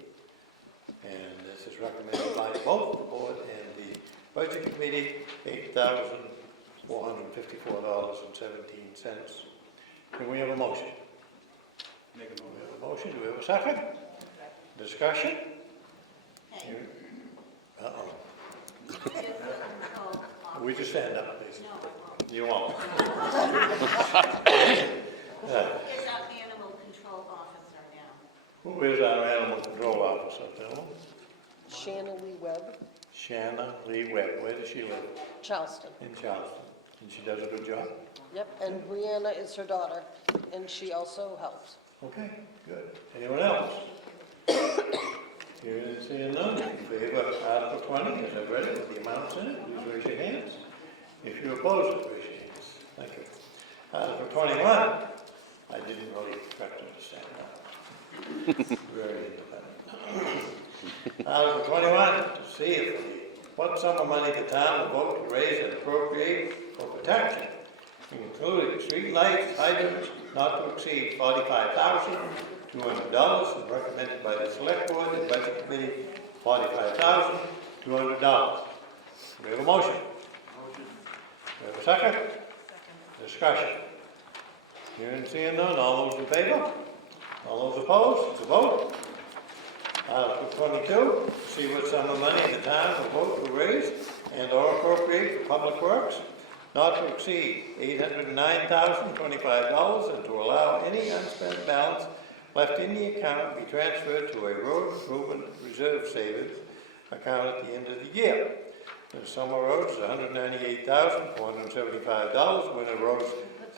And this is recommended by both the board and the budget committee, $8,454.17. Can we have a motion? Make a motion. We have a motion. Do we have a second? Discussion? Uh-oh. We just stand up, please. You won't. Who is our animal control officer now? Who is our animal control officer, Bill? Shanna Lee Webb, Shanna Lee Webb. Where does she live? Charleston. In Charleston. And she does a good job? Yep, and Brianna is her daughter, and she also helps. Okay, good. Anyone else? Hearing and seeing none, in favor of Article 20, as I've read it, with the amounts in it, please raise your hands. If you oppose it, raise your hands. Thank you. Article 21, I didn't really expect them to stand up. Very independent. Article 21, to see if what sum of money the town will vote to raise and appropriate for protection, including street lights, hydrants, not to exceed $45,200, and recommended by the Select Board and Budget Committee, $45,200. We have a motion. We have a second? Discussion. Hearing and seeing none, all those in favor? All those opposed? It's a vote. Article 22, see what sum of money the town will vote to raise and or appropriate for public works, not to exceed $809,025, and to allow any unspent balance left in the account be transferred to a road improvement reserve savings account at the end of the year. The summer roads is $198,475, winter roads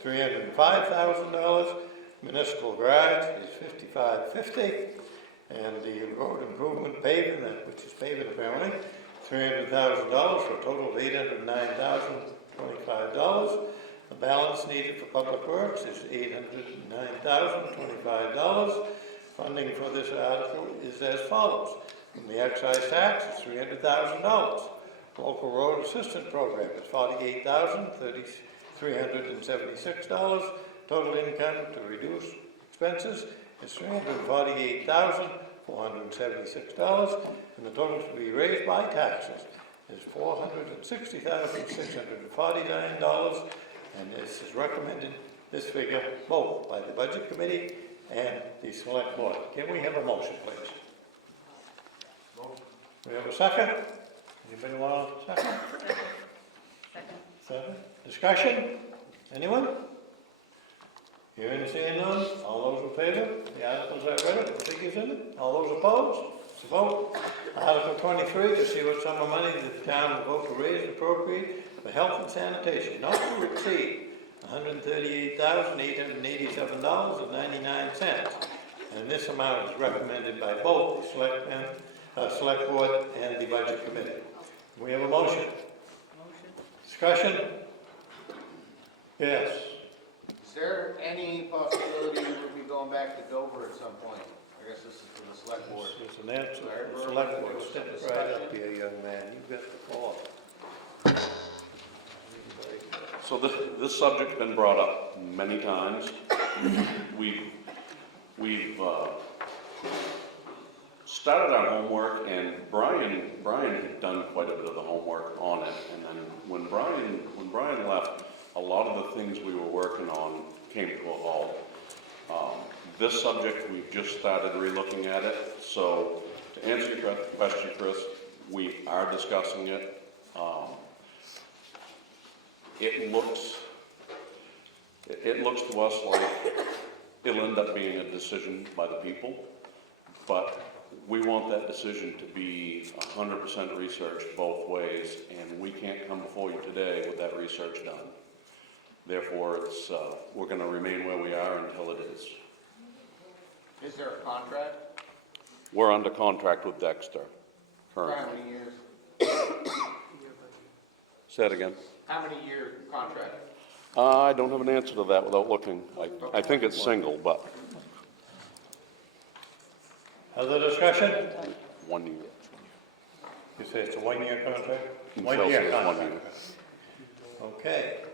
$305,000, municipal garage is $55,50, and the road improvement paving, which is paving apparently, $300,000 for a total of $809,025. The balance needed for public works is $809,025. Funding for this article is as follows. From the excise tax is $300,000. Local road assistance program is $48,376. Total income to reduce expenses is $348,476, and the total to be raised by taxes is $460,649, and this is recommended, this figure, both by the Budget Committee and the Select Board. Can we have a motion, please? Motion. We have a second? Anybody want a second? Second. Second. Discussion? Anyone? Hearing and seeing none, all those in favor? The articles I read it, the figures in it. All those opposed? It's a vote. Article 23, to see what sum of money the town will vote to raise and appropriate for health and sanitation, not to exceed $138,887.99. And this amount is recommended by both the Select Board and the Budget Committee. We have a motion. Discussion? Yes. Is there any possibility we'll be going back to Dover at some point? I guess this is for the select board. It's an answer. The Select Board, step right up here, young man. You've got the floor. So this subject's been brought up many times. We've started our homework, and Brian had done quite a bit of the homework on it. And then when Brian left, a lot of the things we were working on came to a halt. This subject, we've just started relooking at it. So to answer your question, Chris, we are discussing it. It looks to us like it'll end up being a decision by the people, but we want that decision to be 100% researched both ways, and we can't come before you today with that research done. Therefore, we're going to remain where we are until it is. Is there a contract? We're under contract with Dexter For how currently. many years? Say it again. How many year contract? I don't have an answer to that without looking. I think it's single, but Other discussion? 1 year. You say it's a one-year contract? In One-year Celsius, 1 contract. year. Okay.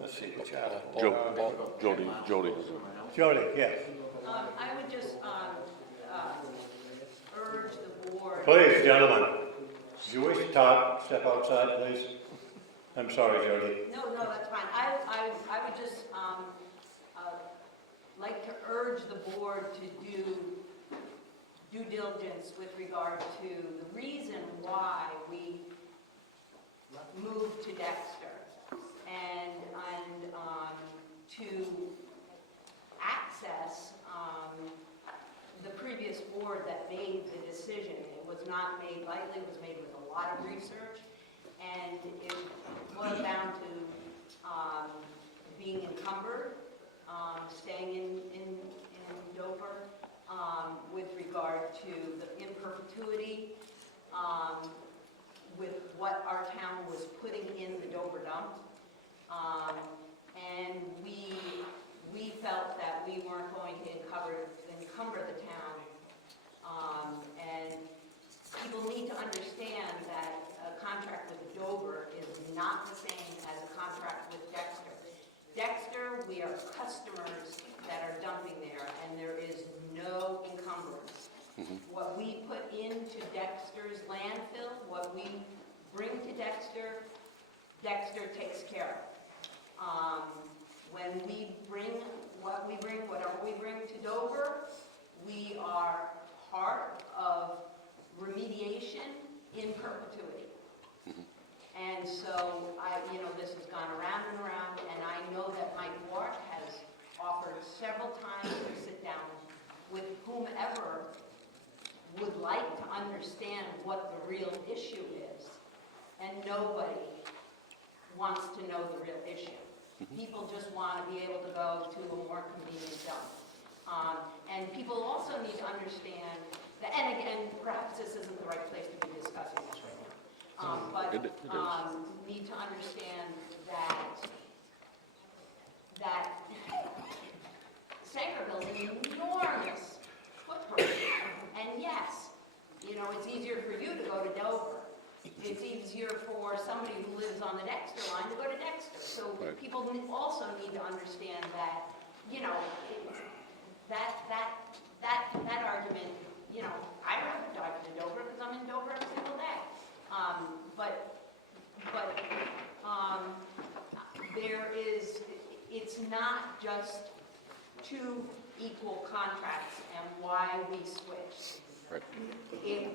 Let's see what you have. Jody has Jody, yes. I would just, urge the board. Please, gentlemen, if you wish to talk, step outside, please. I'm sorry, Jody. No, that's fine. I would just, like to urge the board to do due diligence with regard to the reason why we moved to Dexter and to access, the previous board that made the decision. It was not made lightly, it was made with a lot of research, and it boiled down to being encumbered, staying in Dover, with regard to the in perpetuity, with what our town was putting in the Dover dump. And we felt that we weren't going to encumber the town. And people need to understand that a contract with Dover is not the same as a contract with Dexter. Dexter, we are customers that are dumping there, and there is no encumbrance. What we put into Dexter's landfill, what we bring to Dexter, Dexter takes care of. When we bring whatever we bring to Dover, we are part of remediation in perpetuity. And so, this has gone around and around, and I know that Mike Ward has offered several times to sit down with whomever would like to understand what the real issue is. And nobody wants to know the real issue. People just want to be able to go to a more convenient dump. And people also need to understand that, and again, perhaps this isn't the right place to be discussing this right now. But need to understand that Sangerville is an enormous footprint. And yes, it's easier for you to go to Dover. It's easier for somebody who lives on the Dexter line to go to Dexter. So people also need to understand that, that argument, I don't have to drive to Dover because I'm in Dover every single day. It's not just two equal contracts and why we switched. Right.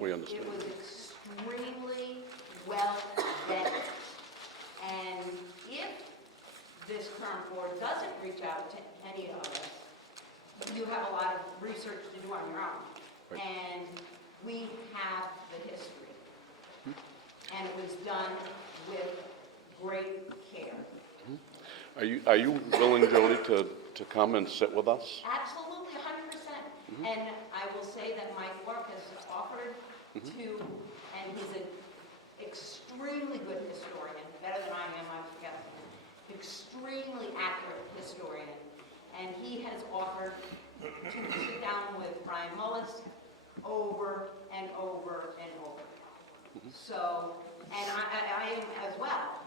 We understand. It was extremely well vetted. And if this current board doesn't reach out to any of us, you have a lot of research to do on your own. Right. And we have the history. And it was done with great care. Are you willing, Jody, to come and sit with us? Absolutely, 100%. And I will say that Mike Work has offered to, and he's an extremely good historian, better than I am, I guess, extremely accurate historian. And he has offered to sit down with Brian Mullis over and over and over. So, and I am as well,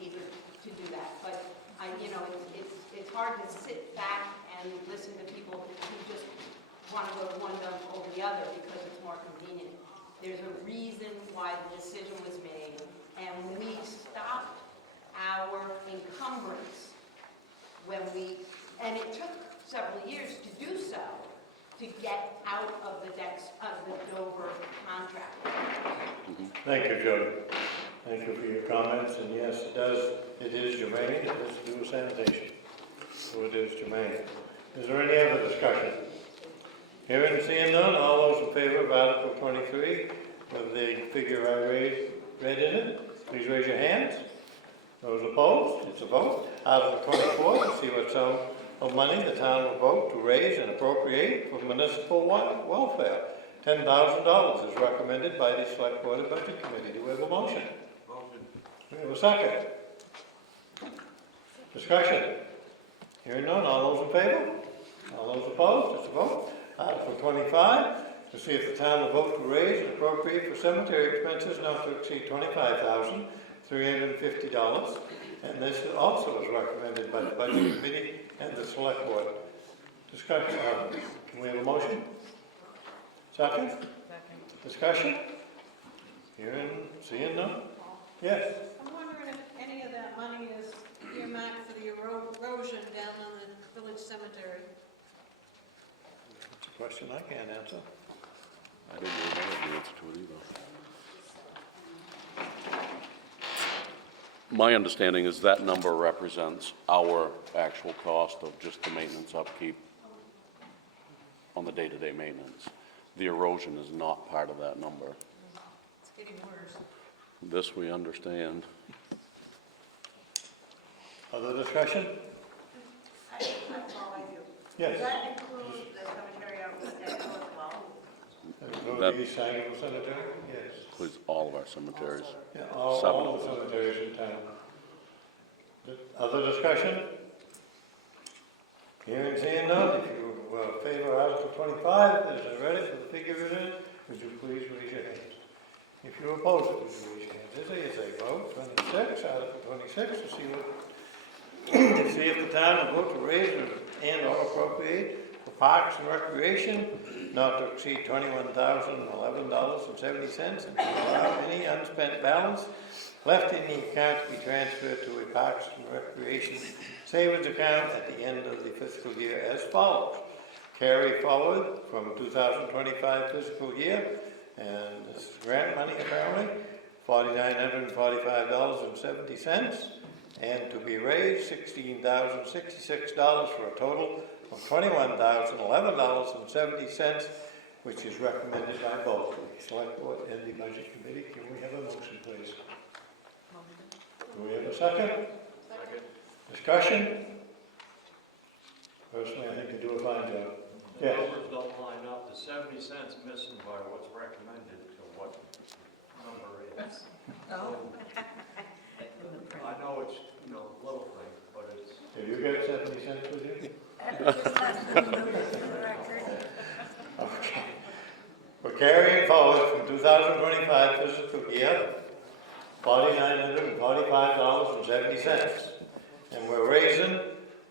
eager to do that. But it's hard to sit back and listen to people who just want to go to one dump over the other because it's more convenient. There's a reason why the decision was made, and we stopped our encumbrance and it took several years to do so, to get out of the Dover contract. Thank you, Jody. Thank you for your comments, and yes, it is germane, it has to do with sanitation. So it is germane. Is there any other discussion? Hearing and seeing none, all those in favor of Article 23, with the figure I read in it, please raise your hands. Those opposed, it's a vote. Article 24, to see what sum of money the town will vote to raise and appropriate for municipal welfare. $10,000 is recommended by the Select Board and Budget Committee. Do we have a motion? Motion. Do we have a second? Discussion. Hearing none, all those in favor? All those opposed, it's a vote. Article 25, to see if the town will vote to raise and appropriate for cemetery expenses not to exceed $25,350. And this also is recommended by the Budget Committee and the Select Board. Discussion. Can we have a motion? Second? Discussion? Hearing, seeing none? Yes? I'm wondering if any of that money is earmarked for the erosion down on the village cemetery. It's a question I can't answer. I don't know the answer to it either. My understanding is that number represents our actual cost of just the maintenance upkeep on the day-to-day maintenance. The erosion is not part of that number. It's getting worse. This we understand. Other discussion? That's all I do. Yes. Does that include the cemetery out with Echo as well? That the Sangerville Cemetery? Yes. Includes all of our cemeteries. Yeah, all the cemeteries in town. Other discussion? Hearing, seeing none, if you favor Article 25, as I read it, with the figure in it, would you please raise your hands? If you oppose it, would you raise your hands? This is a vote. 26, Article 26, to see if the town will vote to raise and or appropriate for parks and recreation not to exceed $21,011.70 and to allow any unspent balance left in the account to be transferred to a parks and recreation savings account at the end of the fiscal year as follows. Carry forward from 2025 fiscal year, and this is grant money apparently, $4,945.70, and to be raised $16,066 for a total of $21,011.70, which is recommended by both the Select Board and the Budget Committee. Can we have a motion, please? Do we have a second? Second. Discussion? Personally, I think they do a fine job. Yes. The numbers don't line up. The 70 cents missing by what's recommended to what number is. Oh. I know it's, little thing, but it's. Have you got 70 cents with you? Okay. We're carrying forward from 2025 fiscal year, $4,945.70. And we're raising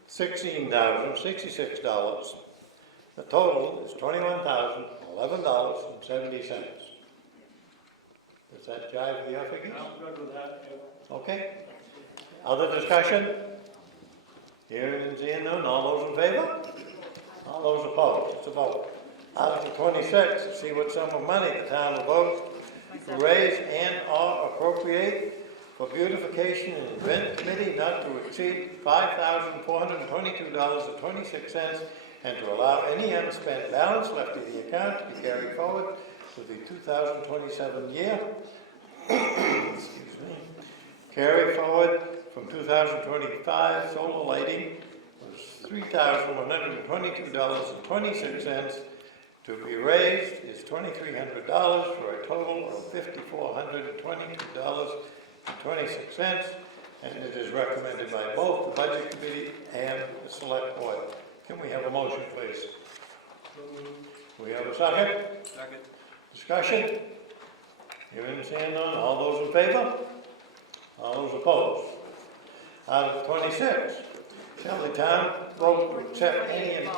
$16,066. The total is $21,011.70. Does that jive with your figures? I'm good with that. Okay. Other discussion? Hearing and seeing none, all those in favor? All those opposed? It's a vote. Article 26, to see what sum of money the town will vote to raise and or appropriate for beautification and event committee not to exceed $5,422.26 and to allow any unspent balance left in the account to be carried forward to the 2027 year. Excuse me. Carry forward from 2025 2025 solar lighting was $3,122.26. To be raised is $2,300 for a total of $5,422.26. And it is recommended by both the Budget Committee and the Select Board. Can we have a motion, please? We have a second? Second. Discussion? Hearing and seeing none. All those in favor? All those opposed? Article 26. Shall the town vote to accept any...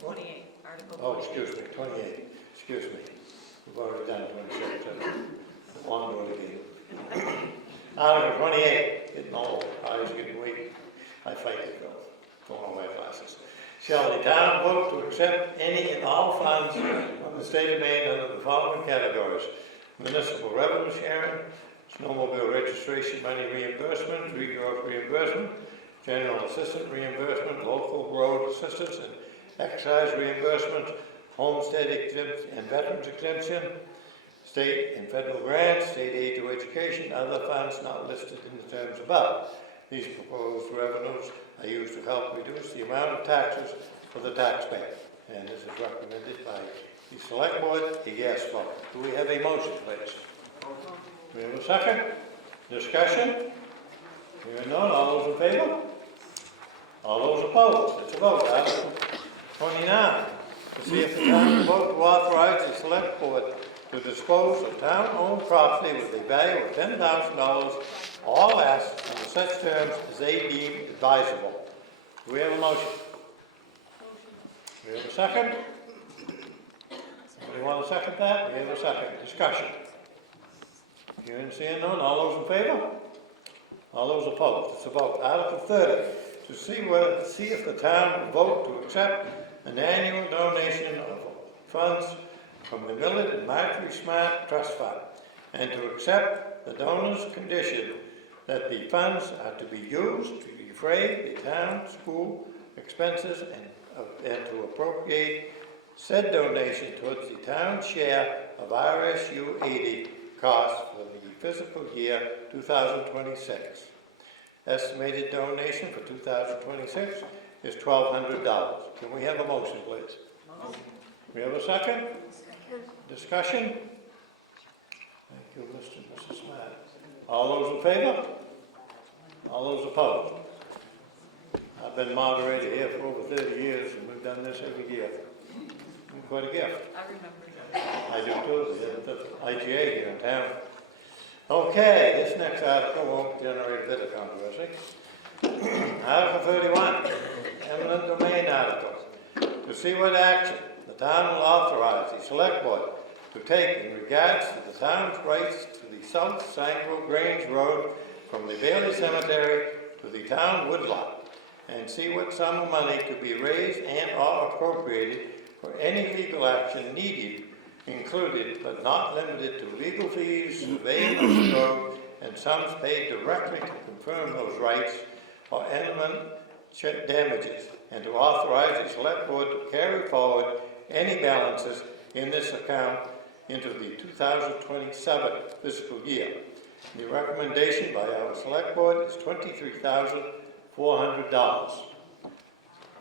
28, Article 28. Oh, excuse me, 28. Excuse me. We've already done 26. On to it again. Article 28. Getting old. Eyes getting weak. I fight it, though. Going on my glasses. Shall the town vote to accept any and all funds from the state of Maine under the following categories: municipal revenue sharing, snowmobile registration money reimbursement, tree growth reimbursement, general assistant reimbursement, local road assistance and excise reimbursement, homestead exemption and veterans exemption, state and federal grants, state aid to education, other funds not listed in the terms above. These proposed revenues are used to help reduce the amount of taxes for the taxpayer. And this is recommended by the Select Board, a yes vote. Do we have a motion, please? Do we have a second? Discussion? Hearing none, all those in favor? All those opposed? It's a vote. Article 29. To see if the town will vote to authorize the Select Board to dispose of town-owned property with a value of $10,000 or less under such terms as they deem advisable. Do we have a motion? Do we have a second? Anybody want to second that? We have a second. Discussion. Hearing and seeing none. All those in favor? All those opposed? It's a vote. Article 30. To see if the town will vote to accept an annual donation of funds from the Millard and Marjorie Smart Trust Fund, and to accept the donor's condition that the funds are to be used to defray the town school expenses and to appropriate said donation towards the town share of RSU 80 costs for the fiscal year 2026. Estimated donation for 2026 is $1,200. Can we have a motion, please? Motion. We have a second? Discussion? Thank you, Mr. and Mrs. Smart. All those in favor? All those opposed? I've been moderator here for over 30 years, and we've done this every year. Quite a gift. I remember. I do too. We have the IGA here in town. Okay, this next article won't generate a bit of controversy. Article 31, eminent domain article. To see what action the town will authorize the Select Board to take in regards to the town's rights to the South Sangerville Grange Road from the Bailey Cemetery to the town woodlot, and see what sum of money to be raised and or appropriated for any legal action needed, included but not limited to legal fees, surveying of the road, and sums paid directly to confirm those rights or eminent damages, and to authorize the Select Board to carry forward any balances in this account into the 2027 fiscal year. The recommendation by our Select Board is $23,400. I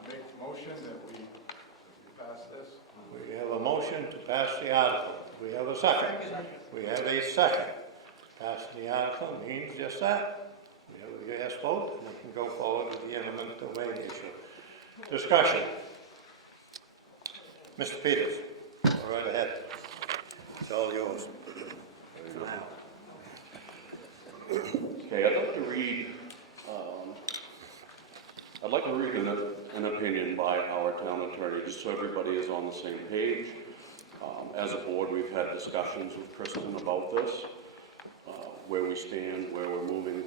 make the motion that we pass this. We have a motion to pass the article. We have a second. We have a second. Passing the article means just that. We have a yes vote, and we can go forward with the eminent domain issue. Discussion. Mr. Peters, go right ahead. It's all yours. Okay, I'd like to read an opinion by our town attorney, just so everybody is on the same page. As a board, we've had discussions with Kristen about this, where we stand, where we're moving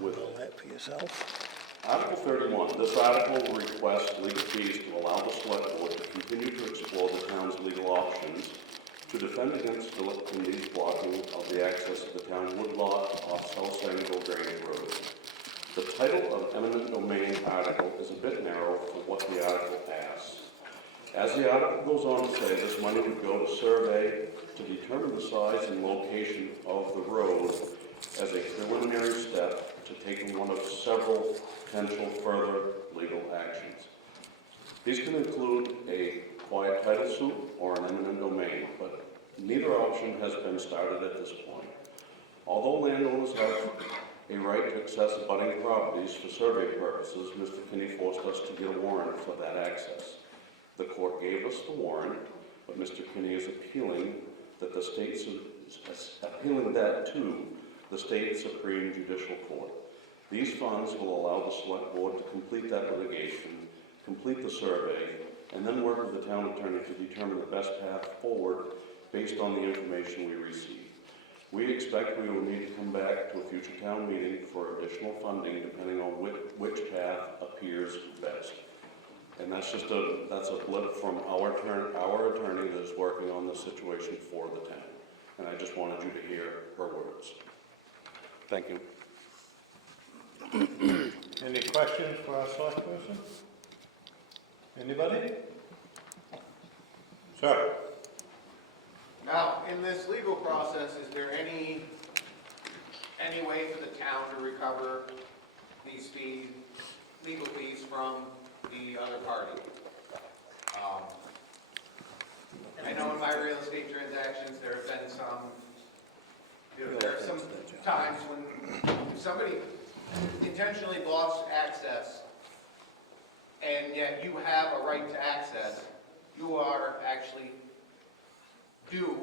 with All that for yourself. Article 31. This article will request legal fees to allow the Select Board to continue to explore the town's legal options to defend against Philip Kindy's blocking of the access to the town woodlot off South Sangerville Grange Road. The title of eminent domain article is a bit narrow for what the article asks. As the article goes on to say, this money would go to survey to determine the size and location of the road as a preliminary step to taking one of several potential further legal actions. These can include a quiet title suit or an eminent domain, but neither option has been started at this point. Although landowners have a right to access abutting properties for survey purposes, Mr. Kinney forced us to get a warrant for that access. The court gave us the warrant, but Mr. Kinney is appealing that to the state Supreme Judicial Court. These funds will allow the select board to complete that litigation, complete the survey, and then work with the town attorney to determine the best path forward based on the information we receive. We expect we will need to come back to a future town meeting for additional funding depending on which path appears best. And that's just that's a blip from our attorney that is working on the situation for the town. And I just wanted you to hear her words. Thank you. Any questions for our select person? Anybody? Sir? Now, in this legal process, is there any way for the town to recover these fees, legal fees from the other party? I know in my real estate transactions, there have been there are some times when somebody intentionally blocks access, and yet you have a right to access, you are actually due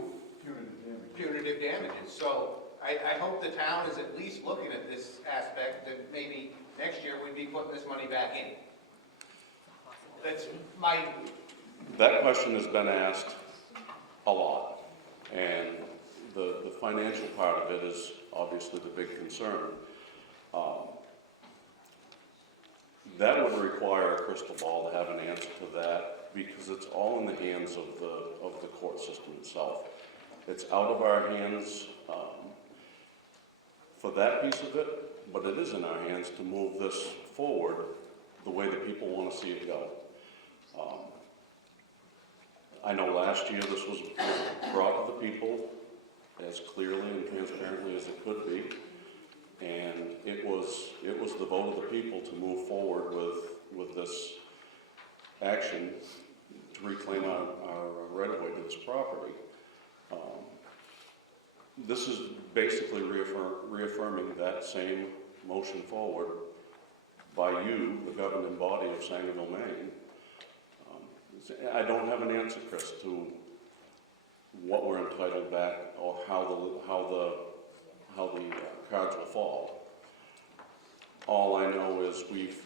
punitive damages. So I hope the town is at least looking at this aspect, that maybe next year we'd be putting this money back in. That's my... That question has been asked a lot, and the financial part of it is obviously the big concern. That would require a crystal ball to have an answer to that, because it's all in the hands of the court system itself. It's out of our hands for that piece of it, but it is in our hands to move this forward the way that people want to see it go. I know last year this was brought to the people as clearly and transparently as it could be, and it was the vote of the people to move forward with this action to reclaim our right-of-way to this property. This is basically reaffirming that same motion forward by you, the governing body of Sangerville, Maine. I don't have an answer, Chris, to what we're entitled back or how the cards will fall. All I know is we've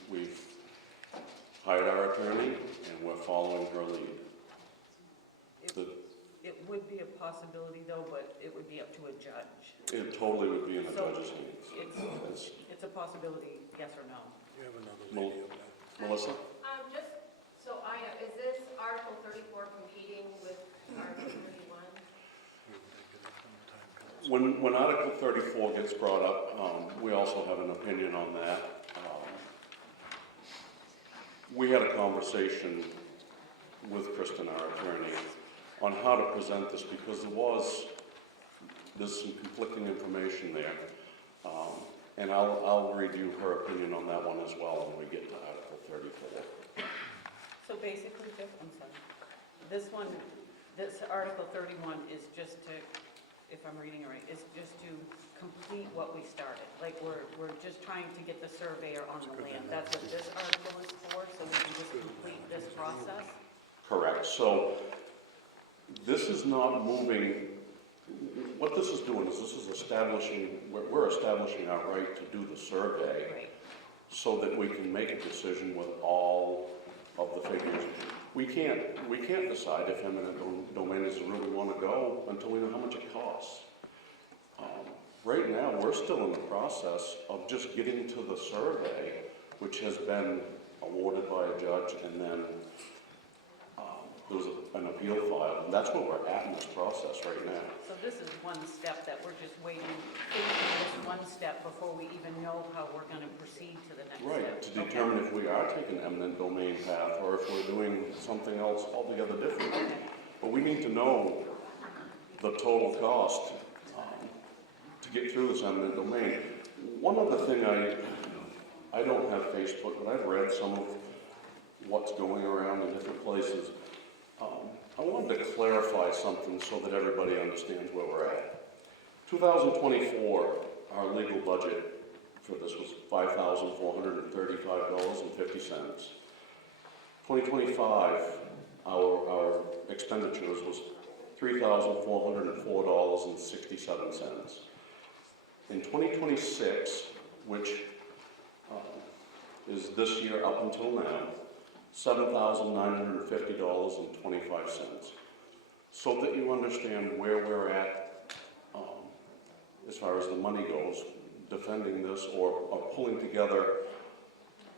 hired our attorney and we're following her lead. It would be a possibility though, but it would be up to a judge. It totally would be in the So judge's hands. It's a possibility, yes or no? You have another lady up there. Melissa? Just so I know, is this Article 34 competing with Article 31? When Article 34 gets brought up, we also have an opinion on that. We had a conversation with Kristen, our attorney, on how to present this, because there's some conflicting information there. And I'll read you her opinion on that one as well when we get to Article 34. So basically, Jeff, I'm sorry, this Article 31 is just to, if I'm reading it right, is just to complete what we started. Like, we're just trying to get the surveyor on the land. That's what this article is for, so we can just complete this process? Correct. So this is not moving, what this is doing is this is establishing, we're establishing our right to do the survey. Right. So that we can make a decision with all of the figures. We can't decide if eminent domain is where we want to go until we know how much it costs. Right now, we're still in the process of just getting to the survey, which has been awarded by a judge, and then there was an appeal filed, and that's where we're at in this process right now. So this is one step that we're just waiting, finishing this one step before we even know how we're going to proceed to the next step. Right, to determine if we are taking eminent domain path or if we're doing something else altogether different. Okay. But we need to know the total cost to get through this eminent domain. One other thing, I don't have Facebook, but I've read some of what's going around in different places. I wanted to clarify something so that everybody understands where we're at. 2024, our legal budget for this was $5,435.50. 2025, our expenditures was $3,404.67. In 2026, which is this year up until now, $7,950.25. So that you understand where we're at as far as the money goes, defending this or pulling together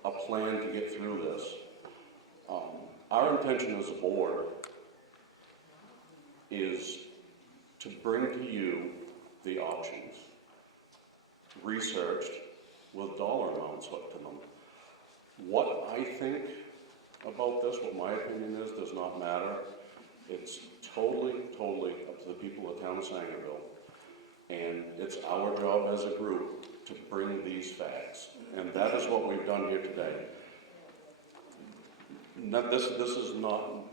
a plan to get through this. Our intention as a board is to bring to you the options, researched with dollar amounts hooked to them. What I think about this, what my opinion is, does not matter. It's totally up to the people of town of Sangerville. And it's our job as a group to bring these facts. And that is what we've done here today. This is not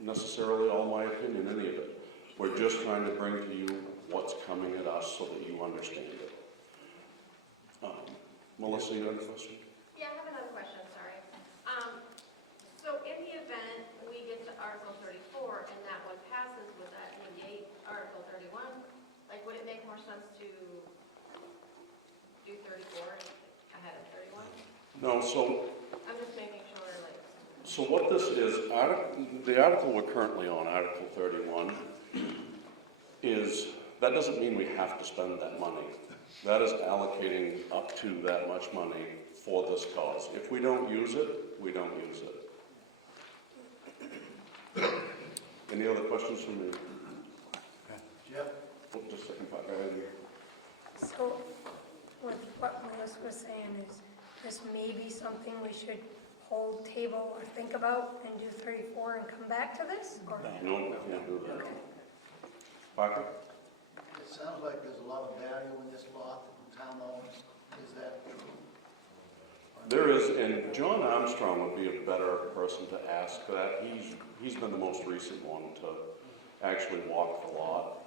necessarily all my opinion, any of it. We're just trying to bring to you what's coming at us so that you understand it. Melissa, you have a question? Yeah, I have another question, sorry. So in the event we get to Article 34 and that one passes, would that negate Article 31? Like, would it make more sense to do 34 ahead of 31? No, so I'm just making sure, like. So what this is, the article we're currently on, Article 31, is, that doesn't mean we have to spend that money. That is allocating up to that much money for this cause. If we don't use it, we don't use it. Any other questions from me? Jeff? Oh, just a second, right here. So, with what Melissa was saying, is this may be something we should hold, table, or think about and do 34 and come back to this? Or? No, we can't do that. Parker? It sounds like there's a lot of value in this lot that the town owns. Is that true? There is, and John Armstrong would be a better person to ask that. He's been the most recent one to actually walk the lot.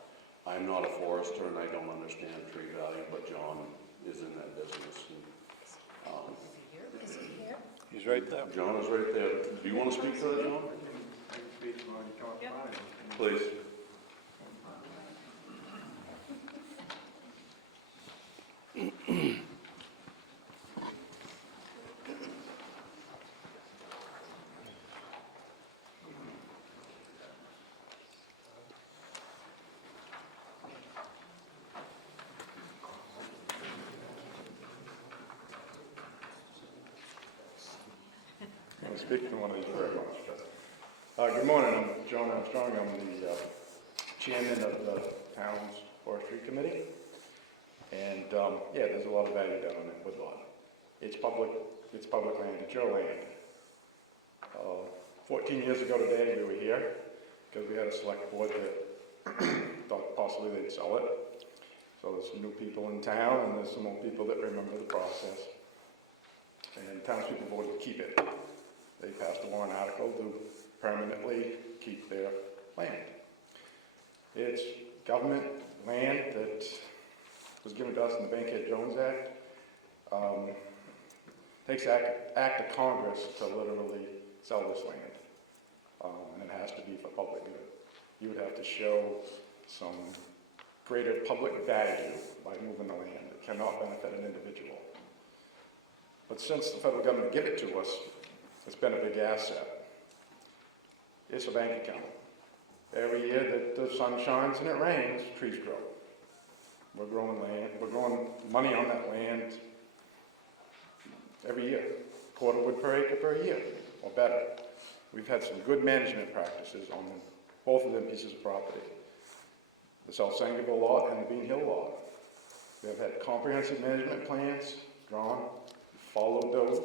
I'm not a forester and I don't understand tree value, but John is in that business. And, Is he here? He's right there. John is right there. Do you want to speak to that, John? Please. I'm speaking to one of these very much. Good morning, I'm John Armstrong. I'm the chairman of the town's forestry committee. And yeah, there's a lot of value down in that wood lot. It's public land, it's your land. 14 years ago today, we were here because we had a select board that thought possibly they'd sell it. So there's some new people in town and there's some old people that remember the process. And townspeople voted to keep it. They passed a warrant article to permanently keep their land. It's government land that was given to us in the Bankhead Jones Act. Takes act of Congress to literally sell this land. And it has to be for public good. You would have to show some greater public value by moving the land. It cannot benefit an individual. But since the federal government gave it to us, it's been a big asset. It's a bank account. Every year that the sun shines and it rains, trees grow. We're growing land, we're growing money on that land every year, quarter wood per acre per year, or better. We've had some good management practices on both of them pieces of property. The South Sangerville lot and the Bean Hill lot. We have had comprehensive management plans drawn, followed those.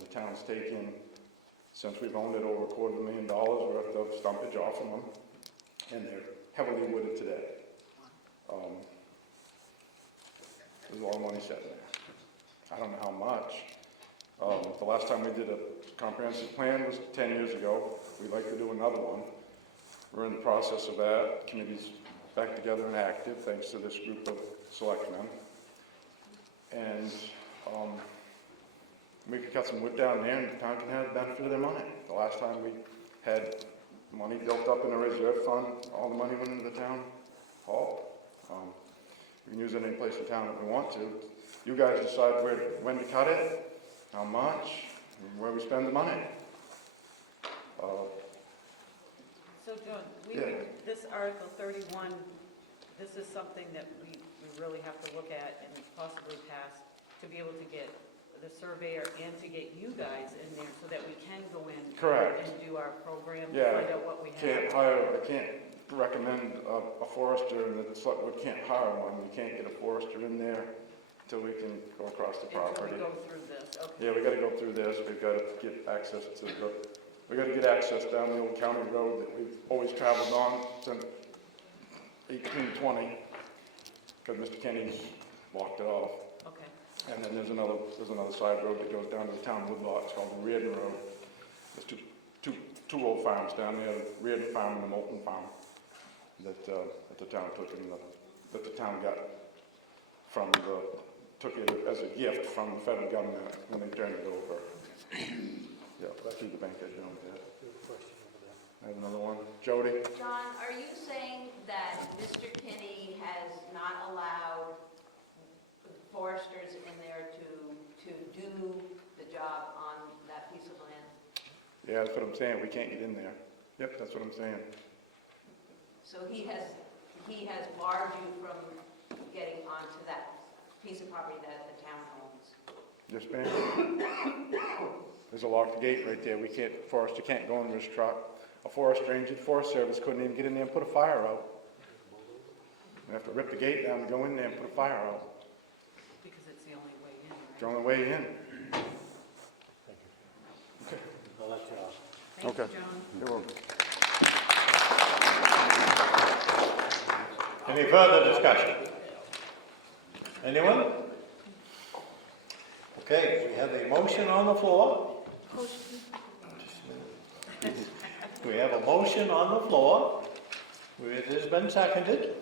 The town's taken, since we've owned it, over $250,000 worth of stumpage off of them, and they're heavily wooded today. There's a lot of money sitting there. I don't know how much. The last time we did a comprehensive plan was 10 years ago. We'd like to do another one. We're in the process of that. Committee's back together and active, thanks to this group of selectmen. And we could cut some wood down there and the town can have the benefit of their money. The last time we had money built up in a reserve fund, all the money went into the town hall. We can use it any place in town that we want to. You guys decide when to cut it, how much, and where we spend the money. So John, Yeah. this Article 31, this is something that we really have to look at and possibly pass to be able to get the surveyor and to get you guys in there so that we can go in Correct. and do our program, Yeah, find out what we I can't recommend a forester, and the select board can't hire one. We can't get a forester in there until we can go across the property. Until we go through this, okay. Yeah, we gotta go through this, we've gotta get access to we gotta get access down the old county road that we've always traveled on since 1820, because Mr. Kenny's blocked it off. Okay. And then there's another side road that goes down to the town woodlot, it's called the Reardon Road. There's two old farms down there, the Reardon Farm and the Moulton Farm, that the town took that the town got took it as a gift from the federal government when they turned it over. Yeah, I see the bank head down there. I have another one. Jody? John, are you saying that Mr. Kinney has not allowed foresters in there to do the job on that piece of land? Yeah, that's what I'm saying, we can't get in there. Yep, that's what I'm saying. So he has barred you from getting onto that piece of property that the town owns? Yes, ma'am. There's a locked gate right there. Forester can't go in this truck. A forest ranger, Forest Service couldn't even get in there and put a fire out. We have to rip the gate down and go in there and put a fire out. Because it's the only way in, right? It's the only way in. Okay. I'll let you off. Thank Okay. you, John. You're welcome. Any further discussion? Anyone? Okay, we have a motion on the floor. We have a motion on the floor. It has been seconded.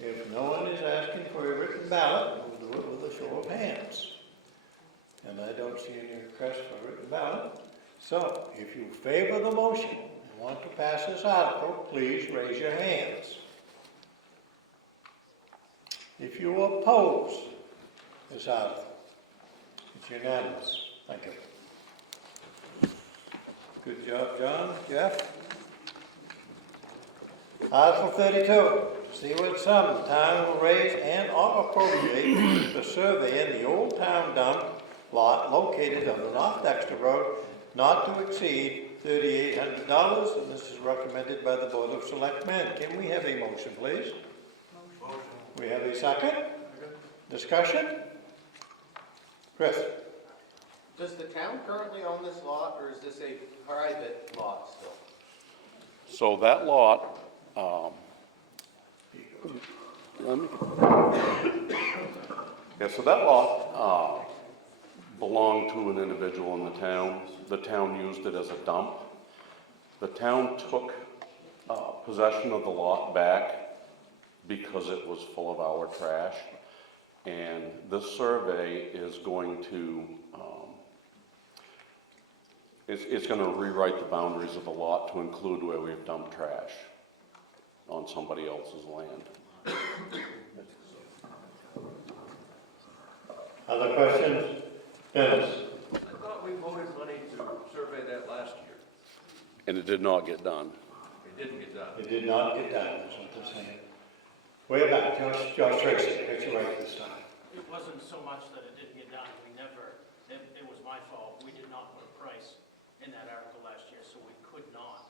If no one is asking for a written ballot, we'll do it with a show of hands. And I don't see any requests for a written ballot. So, if you favor the motion and want to pass this article, please raise your hands. If you oppose this article, it's unanimous. Thank you. Good job, John. Jeff? Article 32, see what sum the town will raise and or appropriate for surveying the old town dump lot located on the North Dexter Road, not to exceed $3,800, and this is recommended by the Board of Selectmen. Can we have a motion, please? Motion. We have a second? Discussion? Chris? Does the town currently own this lot, or is this a private lot still? So that lot, so that lot belonged to an individual in the town. The town used it as a dump. The town took possession of the lot back because it was full of our trash. And this survey is going to, it's going to rewrite the boundaries of the lot to include where we've dumped trash on somebody else's land. Other questions? Dennis? I thought we voted money to survey that last year. And it did not get done. It didn't get done. It did not get done, that's what they're saying. Way back, Josh Tracy, I got you right this time. It wasn't so much that it didn't get done, it was my fault. We did not put a price in that article last year, so we could not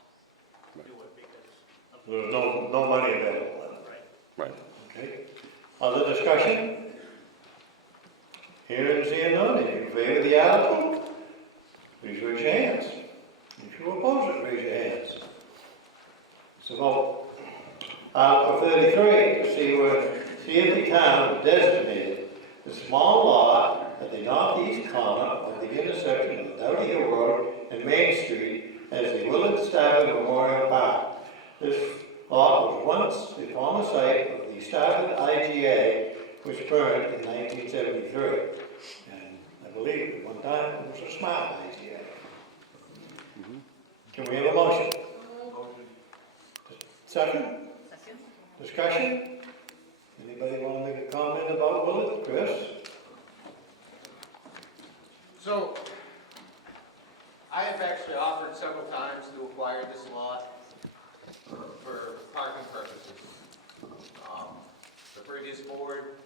do it because of. There was no money available then. Right. Right. Okay. Other discussion? Hearing and seeing none, if you favor the article, please raise your hands. If you oppose it, raise your hands. It's a vote. Article 33, see if the town designated The small lot at the northeast corner of the intersection of Dowdy Hill Road and Main Street as the Willard Stafford Memorial Park. This lot was once the former site of the Stafford IGA, which burned in 1973. And I believe at one time it was a smart IGA. Can we have a motion? Second? Second? Discussion? Anybody want to make a comment about Willard? Chris? So, I have actually offered several times to acquire this lot for parking purposes. The previous board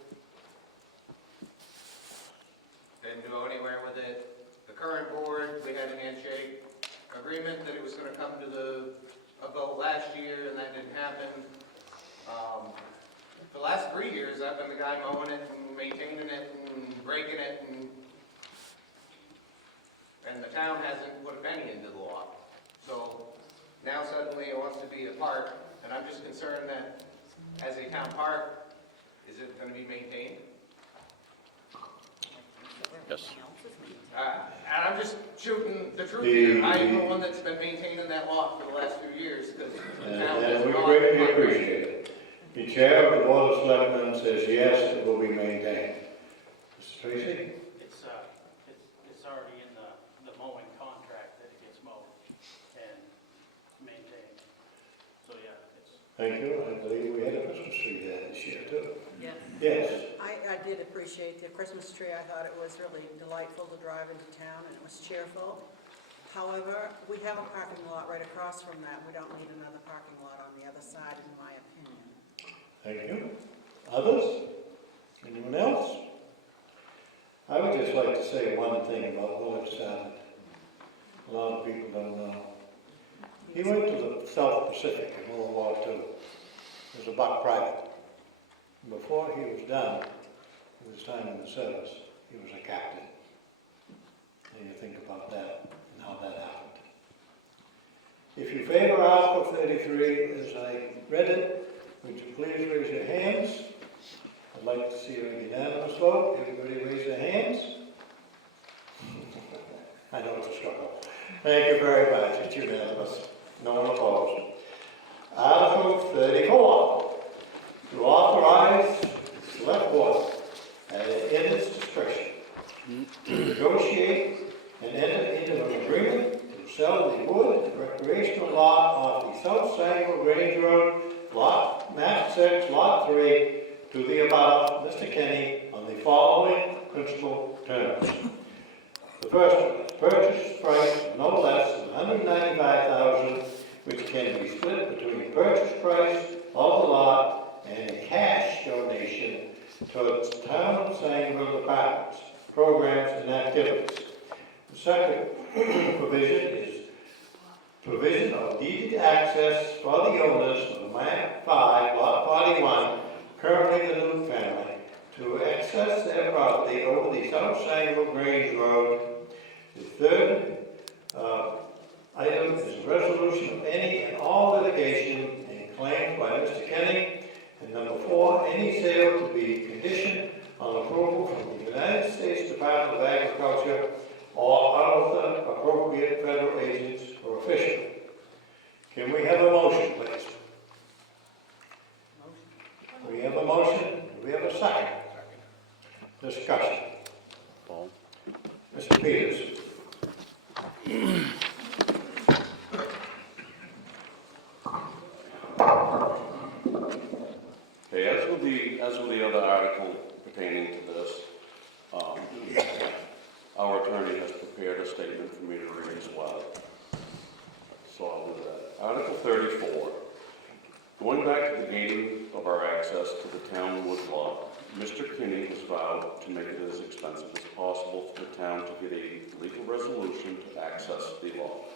didn't go anywhere with it. The current board, we had a handshake agreement that it was gonna come to a vote last year, and that didn't happen. For the last 3 years, I've been the guy mowing it and maintaining it and breaking it, and the town hasn't put a penny into the lot. So now suddenly it wants to be a park, and I'm just concerned that as a town park, is it gonna be maintained? Yes. And I'm just shooting the truth here. I'm the one that's been maintaining that lot for the last few years, because the town has And we not. greatly appreciate it. The chair of the board of selectmen says yes, it will be maintained. Mr. Tracy? It's already in the mowing contract that it gets mowed and maintained. So, yeah, it's. Thank you. I believe we had a Christmas tree there this year too. Yes. Yes. I did appreciate the Christmas tree. I thought it was really delightful to drive into town, and it was cheerful. However, we have a parking lot right across from that. We don't need another parking lot on the other side, in my opinion. Thank you. Others? Anyone else? I would just like to say one thing about Willard Stafford. A lot of people don't know. He went to the South Pacific in World War II. He was a buck private. Before he was done with his time in the service, he was a captain. And you think about that and how that happened. If you favor Article 33 as I read it, would you please raise your hands? I'd like to see a unanimous vote. Everybody raise their hands. I know it's a struggle. Thank you very much. It's unanimous. No one opposed. Article 34. To authorize the select board at its discretion to negotiate and enter into an agreement to sell the wood and recreational lot off the South Sangerville Grange Road, lot, map 6, lot 3, to the above, Mr. Kenny, on the following principal terms. The first one, purchase price of no less than $195,000, which can be split between the purchase price of the lot and a cash donation towards town of Sangerville departments, programs, and activities. The second provision is provision of deeded access for the owners of map 5, lot 41, currently the Newt family, to access their property over the South Sangerville Grange Road. The third item is a resolution of any and all litigation and claims by Mr. Kenny. And number 4, any sale to be conditioned on approval from the United States Department of Agriculture or other appropriate federal agents or official. Can we have a motion, please? We have a motion. Do we have a second? Discussion. Paul? Mr. Peters. Okay, as with the other article pertaining to this, our attorney has prepared a statement for me to read as well. So I'll do that. Article 34, going back to the gating of our access to the town wood lot, Mr. Kinney has vowed to make it as expensive as possible for the town to get a legal resolution to access the lot.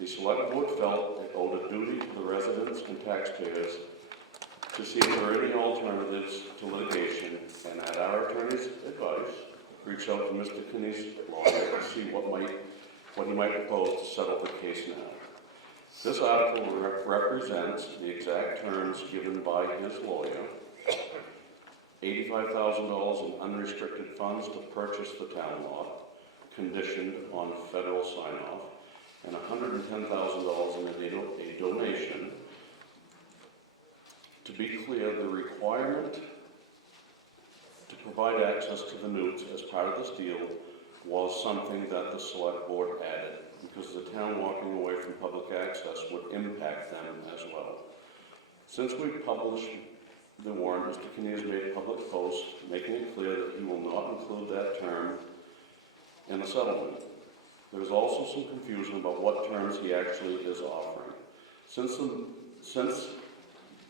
The select board felt it owed a duty to the residents and taxpayers to see if there are any alternatives to litigation, and at our attorney's advice, reach out to Mr. Kinney's lawyer to see what he might propose to settle the case now. This article represents the exact terms given by his lawyer. $85,000 in unrestricted funds to purchase the town lot, conditioned on federal sign-off, and $110,000 in a donation. To be clear, the requirement to provide access to the newts as part of this deal was something that the select board added, because the town walking away from public access would impact them as well. Since we published the warrant, Mr. Kinney has made a public post making it clear that he will not include that term in the settlement. There is also some confusion about what terms he actually is offering. Since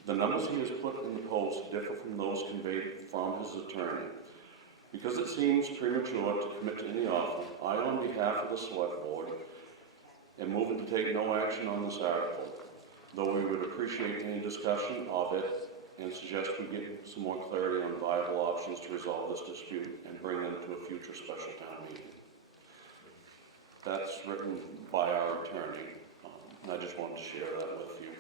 the numbers he has put in the post differ from those conveyed from his attorney, because it seems premature to commit to any offer, I, on behalf of the select board, am moving to take no action on this article, though we would appreciate any discussion of it and suggest we get some more clarity on viable options to resolve this dispute and bring them to a future special town meeting. That's written by our attorney, and I just wanted to share that with you.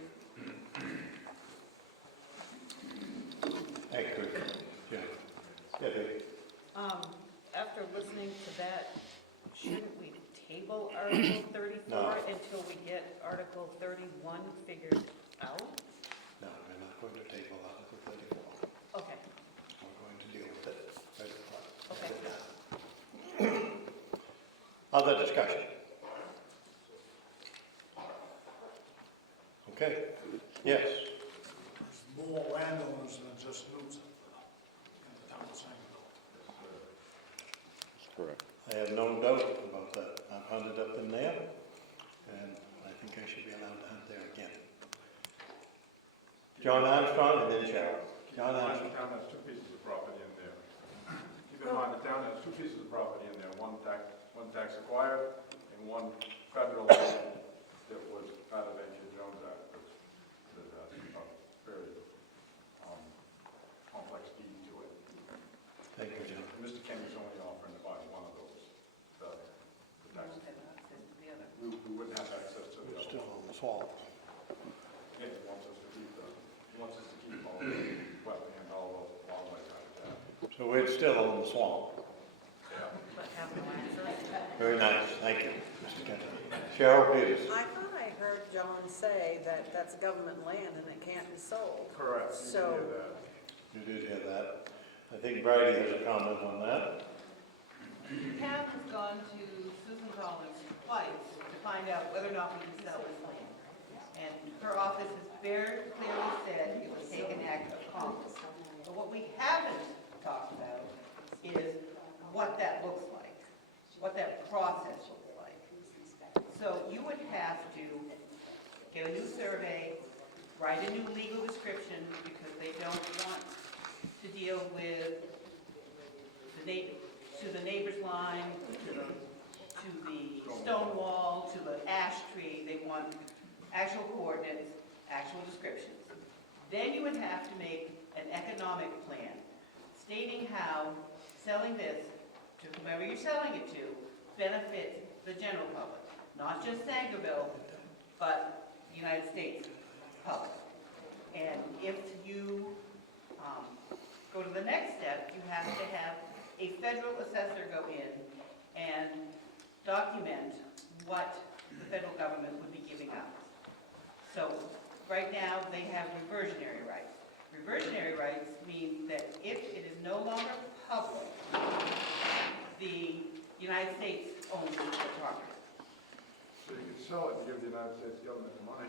Thank you. Yeah. Yeah, Dave. After listening to that, shouldn't we table Article 34 No. until we get Article 31 figured out? No, we're not going to table Article 34. Okay. We're going to deal with it. Okay. Other discussion? Okay. Yes. More landowners than just Newton in the town of Sangerville. That's correct. I have no doubt about that. I've hunted up in there, and I think I should be allowed to hunt there again. John Armstrong and then Cheryl. John Armstrong. The town has two pieces of property in there. Keep in mind, the town has two pieces of property in there, one tax acquired and one federal land that was part of N.J. Jones Act, that has a very complex deed to it. Thank you, John. Mr. Kenny's only offering to buy one of those, the tax. We wouldn't have access to the other. Still on the swamp. Yeah, he wants us to keep all the wetland, all the wildlife habitat. So we're still on the swamp. But have no access? Very nice. Thank you, Mr. Kenton. Cheryl Peters. I thought I heard John say that that's government land and it can't be sold. Correct. So, You did hear that. I think Brady has a comment on that. The town has gone to Susan Collins twice to find out whether or not we can sell this land. And her office has very clearly said it would take an act of Congress. But what we haven't talked about is what that looks like, what that process looks like. So you would have to get a new survey, write a new legal description, because they don't want to deal with the neighbor's line, to the stone wall, to the ash tree. They want actual coordinates, actual descriptions. Then you would have to make an economic plan stating how selling this to whomever you're selling it to benefits the general public, not just Sangerville, but the United States public. And if you go to the next step, you have to have a federal assessor go in and document what the federal government would be giving up. So right now, they have reversionary rights. Reversionary rights mean that if it is no longer public, the United States owns the property. So you can sell it and give the United States government the money.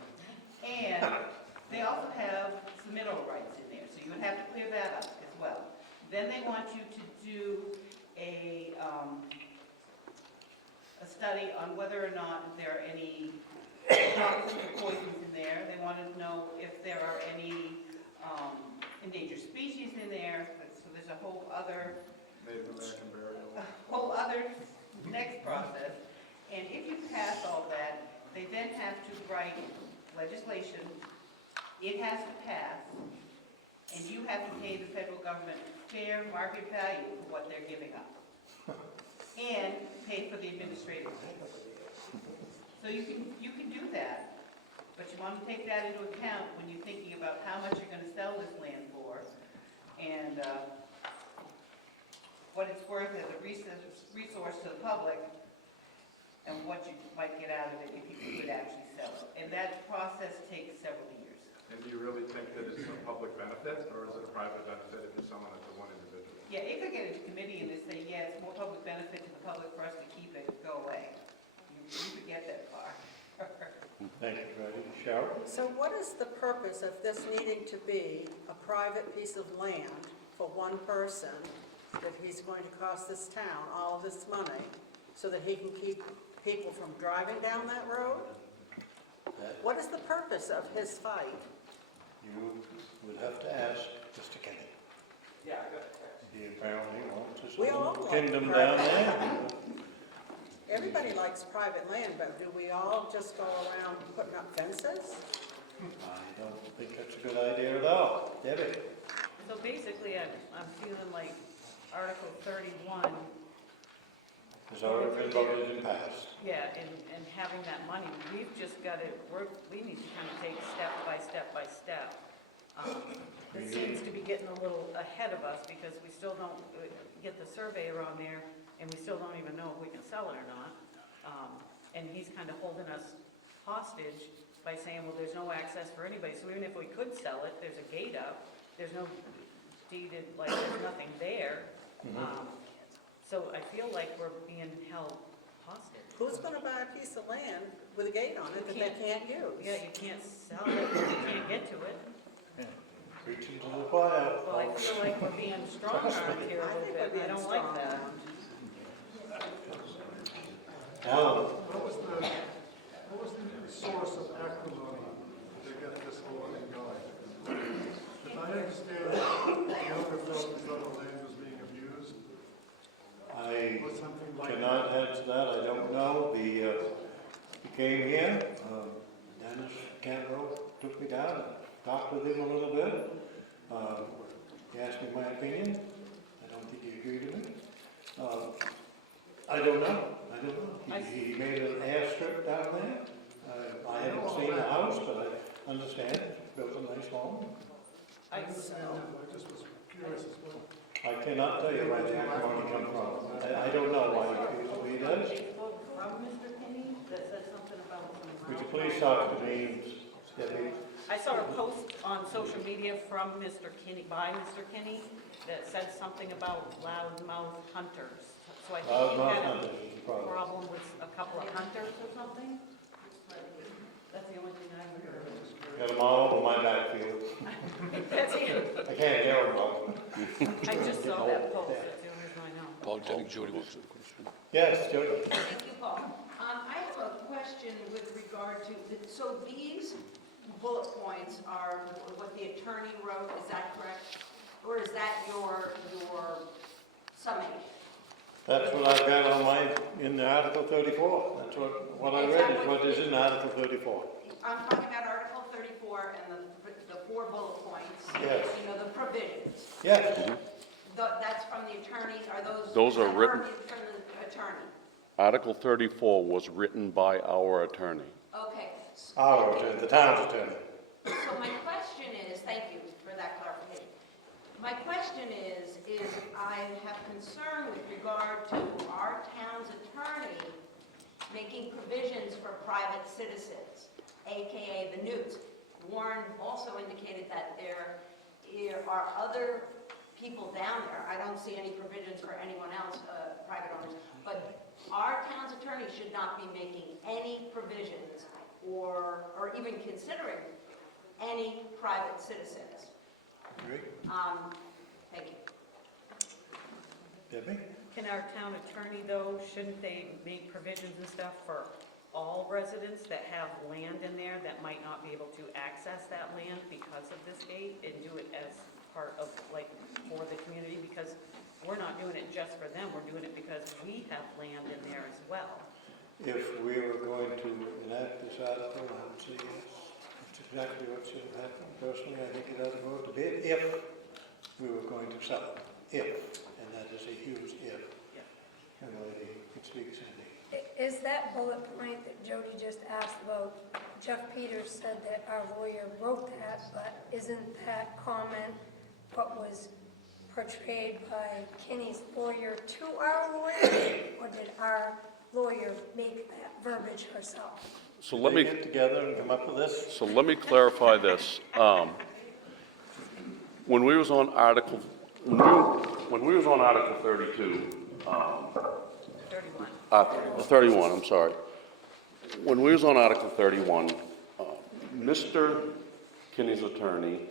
And they also have submittal rights in there, so you would have to clear that up as well. Then they want you to do a study on whether or not there are any toxins or poisons in there. They want to know if there are any endangered species in there. So there's a whole other Native American burial. whole other next process. And if you pass all that, they then have to write legislation. It has to pass, and you have to pay the federal government fair market value for what they're giving up, and pay for the administrative fees. So you can do that, but you want to take that into account when you're thinking about how much you're going to sell this land for, and what it's worth as a resource to the public and what you might get out of it if you could actually sell it. And that process takes several years. And do you really think that it's a public benefit, or is it a private benefit if you're selling it to one individual? Yeah, it could get into committee and they say, yeah, it's more public benefit to the public for us to keep it, go away. You could get that far. Thank you, Freddie. Cheryl? So what is the purpose of this needing to be a private piece of land for one person, that he's going to cost this town all of this money, so that he can keep people from driving down that road? What is the purpose of his fight? You would have to ask Mr. Kenny. Yeah, I got it. He apparently wants his We all little like kingdom private down there. Everybody likes private land, but do we all just go around putting up fences? I don't think that's a good idea at all. Debbie? So basically, I'm feeling like Article 31, Has already been voted and passed. yeah, and having that money, we've just got to work, we need to kind of take step by step by step. This seems to be getting a little ahead of us because we still don't get the surveyor on there and we still don't even know if we can sell it or not. And he's kind of holding us hostage by saying, well, there's no access for anybody. So even if we could sell it, there's a gate up, there's no deeded, like, there's nothing there. So I feel like we're being held hostage. Who's gonna buy a piece of land with a gate on it that they can't use? Yeah, you can't sell it, you can't get to it. Preaching to the choir. Well, I feel like we're being strong-armed here a little bit, and I don't like that. Alan? What was the source of acrimony to get this whole thing going? If I understand, the owner felt as though the land was being abused, I or something like that. cannot answer that. I don't know. He came here. Dennis Cantrell took me down and talked with him a little bit. He asked me my opinion. I don't think he agreed with me. I don't know. He made an airstrip down there. I haven't seen the house, but I understand he built a nice home. I just was curious as well. I cannot tell you where the acrimony comes from. I don't know why he feels the way he does. From Mr. Kinney that said something about some. Would you please talk to me, Debbie? I saw a post on social media from Mr. Kinney, by Mr. Kinney, that said something about loudmouth hunters. So I think you Loudmouth had hunters is the a problem. problem with a couple of hunters or something? That's the only thing I heard. Got them all over my backfield. That's it. I can't hear them all. I just saw that post, that's the only reason I know. Paul, I think Jody wants a question. Yes, Jody? Thank you, Paul. I have a question with regard to, so these bullet points are what the attorney wrote, is that correct? Or is that your summation? That's what I've got on my, in the Article 34. That's what I read is what is in Article 34. I'm talking about Article 34 and the 4 bullet points. Yes. You know, the provisions. Yes. That's from the attorneys, are those? Those are is that written- verbiage from the attorney? Article 34 was written by our attorney. Okay. Our attorney, the town's attorney. So my question is, thank you for that clarification. My question is I have concern with regard to our town's attorney making provisions for private citizens, AKA the newts. Warren also indicated that there are other people down there. I don't see any provisions for anyone else, private owners, but our town's attorney should not be making any provisions or even considering any private citizens. Agree? Thank you. Debbie? Can our town attorney, though, shouldn't they make provisions and stuff for all residents that have land in there that might not be able to access that land because of this gate and do it as part of, like, for the community? Because we're not doing it just for them, we're doing it because we have land in there as well. If we were going to enact this article, I would say yes. That's exactly what should have happened. Personally, I think it ought to go to bid if we were going to sell it. If, and that is a huge if. And the lady could speak Cindy. Is that bullet point that Jody just asked about, Jeff Peters said that our lawyer wrote that, but isn't that comment what was portrayed by Kenny's lawyer to our lawyer, or did our lawyer make that verbiage herself? So let me, Get together and come up with this? so let me clarify this. When we was on Article, when we was on Article 32, 31, I'm sorry. When we was on Article 31, Mr. Kinney's attorney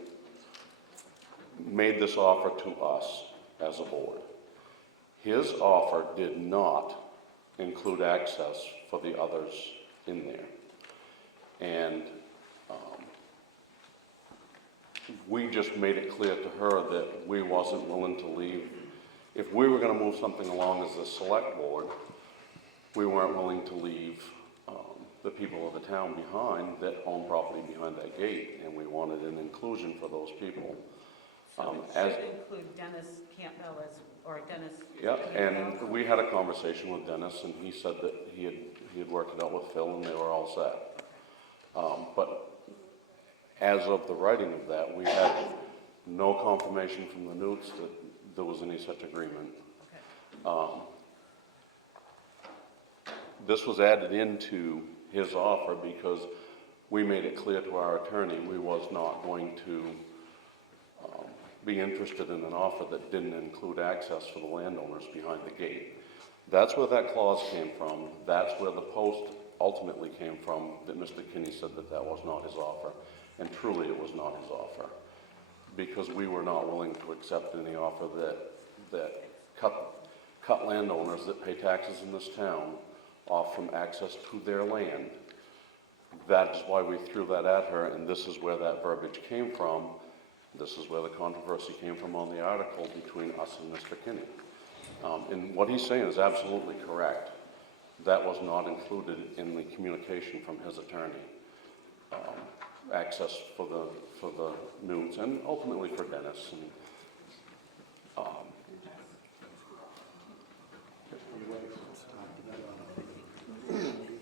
made this offer to us as a board. His offer did not include access for the others in there. And we just made it clear to her that we wasn't willing to leave. If we were going to move something along as a select board, we weren't willing to leave the people of the town behind that own property behind that gate, and we wanted an inclusion for those people. So it should include Dennis Campbell or Dennis. Yeah, and we had a conversation with Dennis, and he said that he had worked it out with Phil, and they were all set. But as of the writing of that, we had no confirmation from the Newts that there was any such agreement. This was added into his offer because we made it clear to our attorney we was not going to be interested in an offer that didn't include access for the landowners behind the gate. That's where that clause came from. That's where the post ultimately came from, that Mr. Kinney said that that was not his offer. And truly, it was not his offer, because we were not willing to accept any offer that cut landowners that pay taxes in this town off from access to their land. That's why we threw that at her, and this is where that verbiage came from. This is where the controversy came from on the article between us and Mr. Kinney. And what he's saying is absolutely correct. That was not included in the communication from his attorney. Access for the Newts and ultimately for Dennis. And,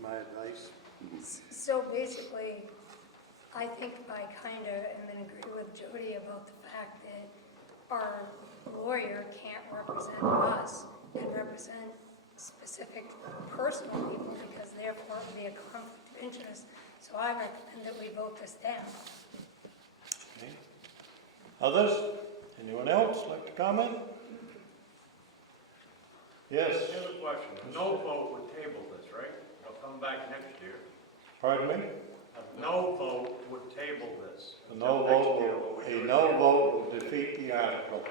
My advice? So basically, I think I kind of am in agree with Jody about the fact that our lawyer can't represent us and represent specific personal people, because therefore it would be a conflict of interest. So I recommend that we vote this down. Okay. Others? Anyone else like to comment? Yes. Here's a question. No vote would table this, right? It'll come back next year. Pardon me? A no vote would table this. A no vote will defeat the article.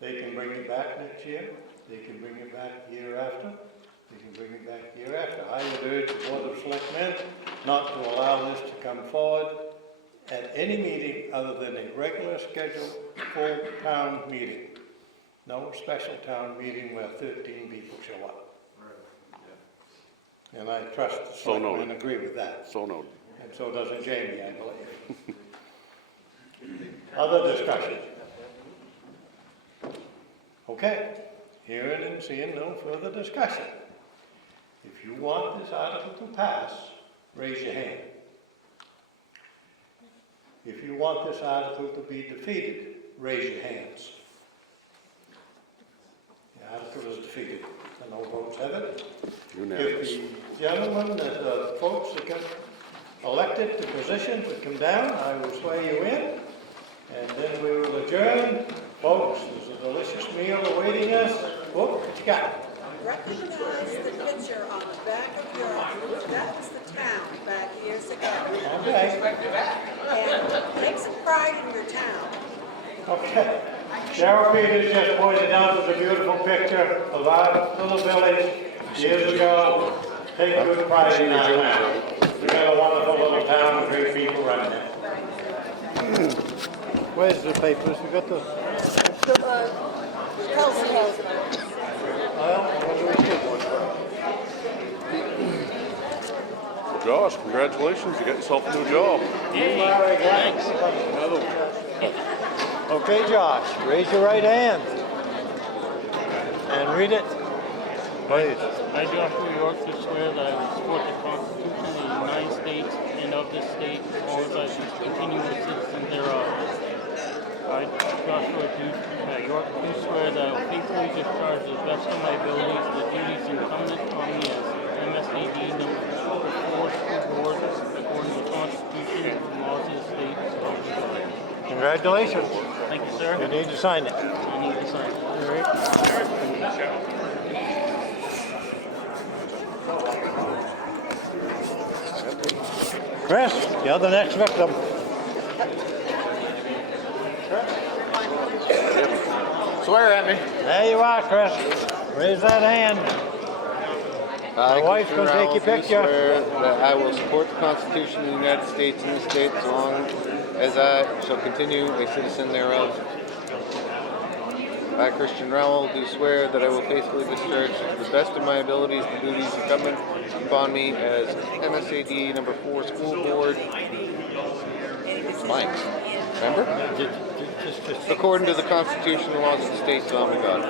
They can bring it back next year. They can bring it back the year after. They can bring it back the year after. I would urge the Board of Selectmen not to allow this to come forward at any meeting other than a regular scheduled full town meeting. No special town meeting where 13 people show up. And I trust the selectmen agree with that. So noted. And so doesn't Jamie, I believe. Other discussion? Okay, hearing and seeing no further discussion. If you want this article to pass, raise your hand. If you want this article to be defeated, raise your hands. The article is defeated. The no votes have it. Unanimous. If the gentlemen, the folks that got elected to positions would come down, I will swear you in, and then we will adjourn. Folks, there's a delicious meal awaiting us. What you got? Recognize the picture on the back of your, that was the town back years ago. Okay. And take some pride in your town. Okay. Cheryl Peters just pointed out there's a beautiful picture of our little village years ago. Take good pride in our town. We got a wonderful little town with great people running it. Where's the papers? We got the... Kelsey has it. Well, what do we do? Well, Josh, congratulations. You got yourself a new job. Thanks. Another one. Okay, Josh, raise your right hand and read it. Please. I, Joshua York, do swear that I will support the Constitution of the United States and of this state, as long as I continue a citizen thereof. I, Joshua York, do swear that I will faithfully discharge to the best of my abilities the duties incumbent upon me as MSAD number 4 school board according to the Constitution and laws of the state. Congratulations. Thank you, sir. You need to sign it. I need to sign. All right. Chris, you're the next victim. Swear at me. There you are, Chris. Raise that hand. My wife's gonna take your picture. That I will support the Constitution of the United States and the state as long as I shall continue a citizen thereof. I, Christian Rowell, do swear that I will faithfully discharge to the best of my abilities the duties incumbent upon me as MSAD number 4 school board. Mike, remember? According to the Constitution and laws of the state, so help me God.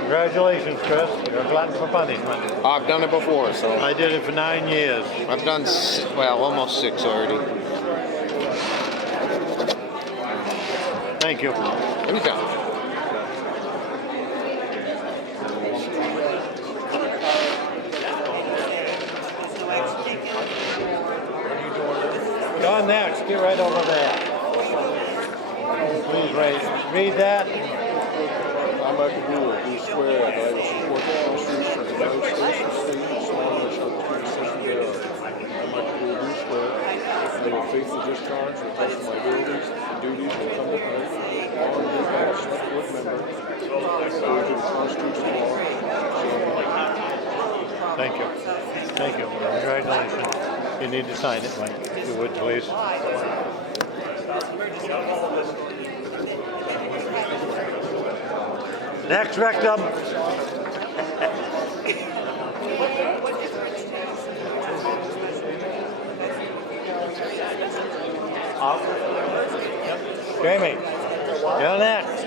Congratulations, Chris. You're a glutton for punishment. I've done it before, so. I did it for 9 years. I've done, well, almost 6 already. Thank you. Anytime. You're next. Get right over there. Please read that. I, Michael Brewer, do swear that I will support the Constitution of the United States and state as long as I shall continue a citizen thereof. I, Michael Brewer, do swear that I will faithfully discharge to the best of my abilities the duties incumbent upon me as a select board member according to the Constitution and law. Thank you. Thank you. Congratulations. You need to sign it, Mike. If you would, please. Next victim. Jamie, you're next.